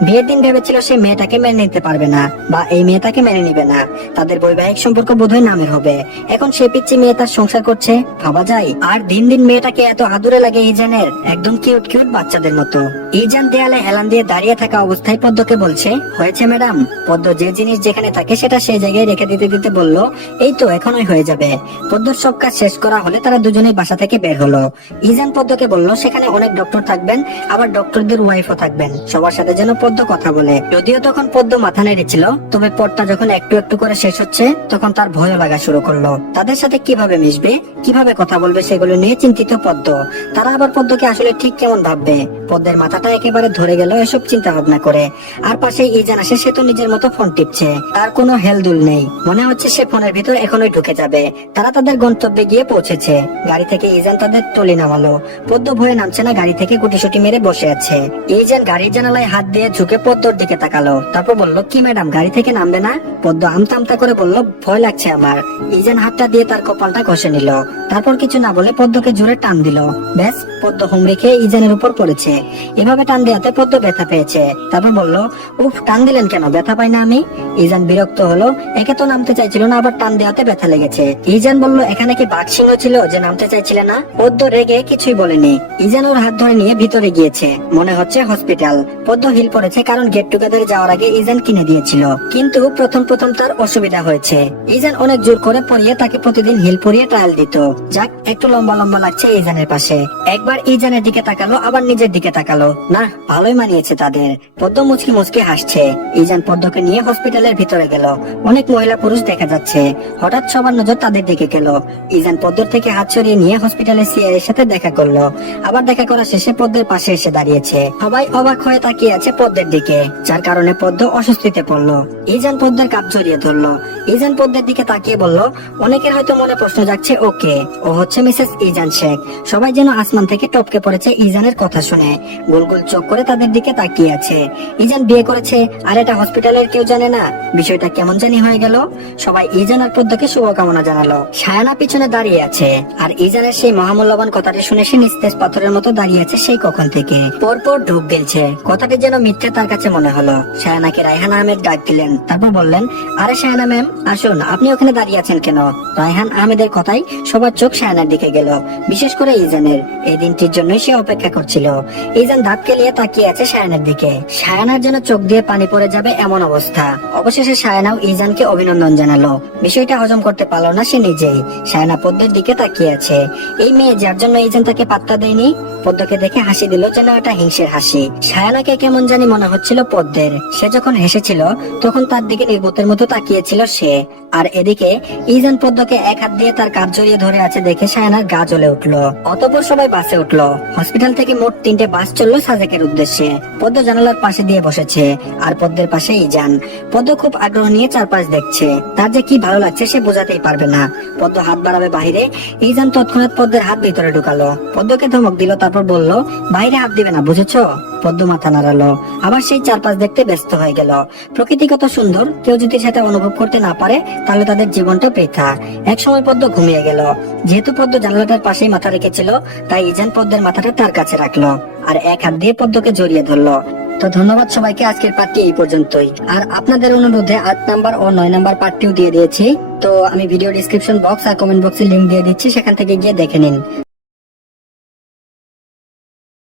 বিয়ের দিন ভেবেছিল সে মেয়েটাকে মেনে নিতে পারবে না, বা এই মেয়ে তাকে মেনে নিবে না। তাদের বৈবাহিক সম্পর্ক বোধহয় নামের হবে। এখন সে পিচ্ছি মেয়ে তার সংসার করছে, ভাবা যায়। আর দিন দিন মেয়েটাকে এত আদুরে লাগে ইজানের, একদম কিউট কিউট বাচ্চাদের মতো। ইজান দেয়ালে হেলান দিয়ে দাঁড়িয়ে থাকা অবস্থায় পদ্মকে বলছে, হয়েছে ম্যাডাম? পদ্ম যে জিনিস যেখানে থাকে সেটা সেই জায়গায় রেখে দিতে দিতে বলল, এই তো এখনই হয়ে যাবে। পদ্মর সব কাজ শেষ করা হলে তারা দুজনেই বাসা থেকে বের হলো। ইজান পদ্মকে বলল, সেখানে অনেক ডক্টর থাকবেন, আবার আবার ডক্টরদের ওয়াইফও থাকবেন, সবার সাথে যেন পদ্ম কথা বলে। যদিও তখন পদ্ম মাথা নেড়েছিল, তবে পথটা যখন একটু একটু করে শেষ হচ্ছে তখন তার ভয় লাগা শুরু করলো। তাদের সাথে কিভাবে মিশবে, কিভাবে কথা বলবে সেগুলো নিয়ে চিন্তিত পদ্ম। তারা আবার পদ্মকে আসলে ঠিক কেমন ভাববে। পদ্মের মাথাটা একেবারে ধরে গেল এসব চিন্তা ভাবনা করে। আর পাশে ইজান আসে, সে তো নিজের মতো ফোন টিপছে, তার কোনো হেলদুল নেই। মনে হচ্ছে সে ফোনের ভিতর এখনোই ঢুকে যাবে। তারা তাদের গন্তব্যে গিয়ে পৌঁছেছে। গাড়ি থেকে ইজান তাদের টলি নামালো। পদ্ম ভয়ে নামছে না, গাড়ি থেকে গুটিসুটি মেরে বসে আছে। ইজান গাড়ির জানালায় হাত দিয়ে ঝুঁকে পদ্মর দিকে তাকালো, তারপর বলল, কি ম্যাডাম গাড়ি থেকে নামবে না? পদ্ম আমতা আমতা করে বলল, ভয় লাগছে আমার। ইজান হাতটা দিয়ে তার কপালটা ঘষে নিল, তারপর কিছু না বলে পদ্মকে জোরে টান দিল। ব্যাস, পদ্ম হুমড়ি খেয়ে ইজানের উপর পড়েছে। এভাবে টান দেওয়াতে পদ্ম ব্যথা পেয়েছে। তারপর বলল, উফ, টান দিলেন কেন? ব্যথা পাই না আমি? ইজান বিরক্ত হলো, একে তো নামতে চাইছিল না, আবার টান দেওয়াতে ব্যথা লেগেছে। ইজান বলল, এখানে কি বাঘ সিংহ ছিল যে নামতে চাইছিলে না? পদ্ম রেগে কিছুই বলেনি। ইজান ওর হাত ধরে নিয়ে ভিতরে গিয়েছে, মনে হচ্ছে হসপিটাল। পদ্ম হিল পড়েছে, কারণ গেট টুগেদারে যাওয়ার আগে ইজান কিনে দিয়েছিল। কিন্তু প্রথম প্রথম তার অসুবিধা হয়েছে। ইজান অনেক জোর করে পরিয়ে তাকে প্রতিদিন হিল পরিয়ে ট্রায়াল দিত। যাক, একটু লম্বা লম্বা লাগছে ইজানের পাশে। একবার ইজানের দিকে তাকালো, আবার নিজের দিকে তাকালো। না, ভালোই মানিয়েছে তাদের। পদ্ম মুচকি মুচকি হাসছে। ইজান পদ্মকে নিয়ে হসপিটালের ভিতরে গেল। অনেক মহিলা পুরুষ দেখা যাচ্ছে। হঠাৎ সবার নজর তাদের দিকে গেল। ইজান পদ্মর থেকে হাত সরিয়ে নিয়ে হসপিটালের সিআই এর সাথে দেখা করলো। আবার দেখা করা শেষে পদ্মের পাশে এসে দাঁড়িয়েছে। সবাই অবাক হয়ে তাকিয়ে আছে পদ্মের দিকে, যার কারণে পদ্ম অস্বস্তিতে পড়লো। ইজান পদ্মের কাপ জড়িয়ে ধরলো। ইজান পদ্মের দিকে তাকিয়ে বলল, অনেকের হয়তো মনে প্রশ্ন জাগছে, ওকে, ও হচ্ছে মিসেস ইজান শেখ। সবাই যেন আসমান থেকে টপকে পড়েছে ইজানের কথা শুনে। গোল গোল চোখ করে তাদের দিকে তাকিয়ে আছে। ইজান বিয়ে করেছে, আর এটা হসপিটালের কেউ জানে না। বিষয়টা কেমন জানি হয়ে গেল। সবাই ইজান আর পদ্মকে শুভকামনা জানালো। সায়ানা পিছনে দাঁড়িয়ে আছে, আর ইজানের সেই মহামূল্যবান কথাটি শুনে সে নিস্তেজ পাথরের মতো দাঁড়িয়ে আছে সেই কখন থেকে। পরপর ঢোক গেলছে, কথাটি যেন মিথ্যে তার কাছে মনে হলো। সায়ানাকে রায়হান আহমেদ ডাক দিলেন, তারপর বললেন, আরে সায়ানা ম্যাম, আসুন, আপনি ওখানে দাঁড়িয়ে আছেন কেন? রায়হান আহমেদের কথাই সবার চোখ সায়ানার দিকে গেল, বিশেষ করে ইজানের। এই দিনটির জন্যই সে অপেক্ষা করছিল। ইজান দাঁত কেলিয়ে তাকিয়ে আছে সায়ানার দিকে। সায়ানার যেন চোখ দিয়ে পানি পড়ে যাবে এমন অবস্থা। অবশেষে সায়ানাও ইজানকে অভিনন্দন জানালো। বিষয়টা হজম করতে পারলো না সে নিজেই। সায়ানা পদ্মের দিকে তাকিয়ে আছে। এই মেয়ে যার জন্য ইজান তাকে পাত্তা দেয়নি। পদ্মকে দেখে হাসি দিল, যেন এটা হিংসের হাসি। সায়ানাকে কেমন জানি মনে হচ্ছিল পদ্মের। সে যখন হেসেছিল তখন তার দিকে নির্বোধের মতো তাকিয়েছিল সে। আর এদিকে ইজান পদ্মকে এক হাত দিয়ে তার কাঁধ জড়িয়ে ধরে আছে দেখে সায়ানার গা জ্বলে উঠলো। অতঃপর সবাই বাসে উঠলো। হসপিটাল থেকে মোট 3টে বাস চললো সাজেকের উদ্দেশ্যে। পদ্ম জানালার পাশে দিয়ে বসেছে, আর পদ্মের পাশে ইজান। পদ্ম খুব আগ্রহ নিয়ে চারপাশ দেখছে। তার যে কি ভালো লাগছে সে বোঝাতেই পারবে না। পদ্ম হাত বাড়াবে বাহিরে, ইজান তৎক্ষণাৎ পদ্মের হাত ভিতরে ঢুকালো। পদ্মকে ধমক দিল, তারপর বলল, বাইরে হাত দিবে না, বুঝেছো? পদ্ম মাথা নাড়ালো, আবার সেই চারপাশ দেখতে ব্যস্ত হয়ে গেল। প্রকৃতি কত সুন্দর, কেউ যদি সেটা অনুভব করতে না পারে তাহলে তাদের জীবনটা বৃথা। এক সময় পদ্ম ঘুমিয়ে গেল। যেহেতু পদ্ম জানালাটার পাশেই মাথা রেখেছিল, তাই ইজান পদ্মের মাথাটা তার কাছে রাখলো, আর এক হাত দিয়ে পদ্মকে জড়িয়ে ধরলো। তো ধন্যবাদ সবাইকে, আজকের পার্টটি এই পর্যন্তই। আর আপনাদের অনুরোধে 8 নাম্বার ও 9 নাম্বার পার্টটিও দিয়ে দিয়েছি। তো আমি ভিডিও ডিসক্রিপশন বক্স আর কমেন্ট বক্সে লিংক দিয়ে দিচ্ছি, সেখান থেকে গিয়ে দেখে নিন।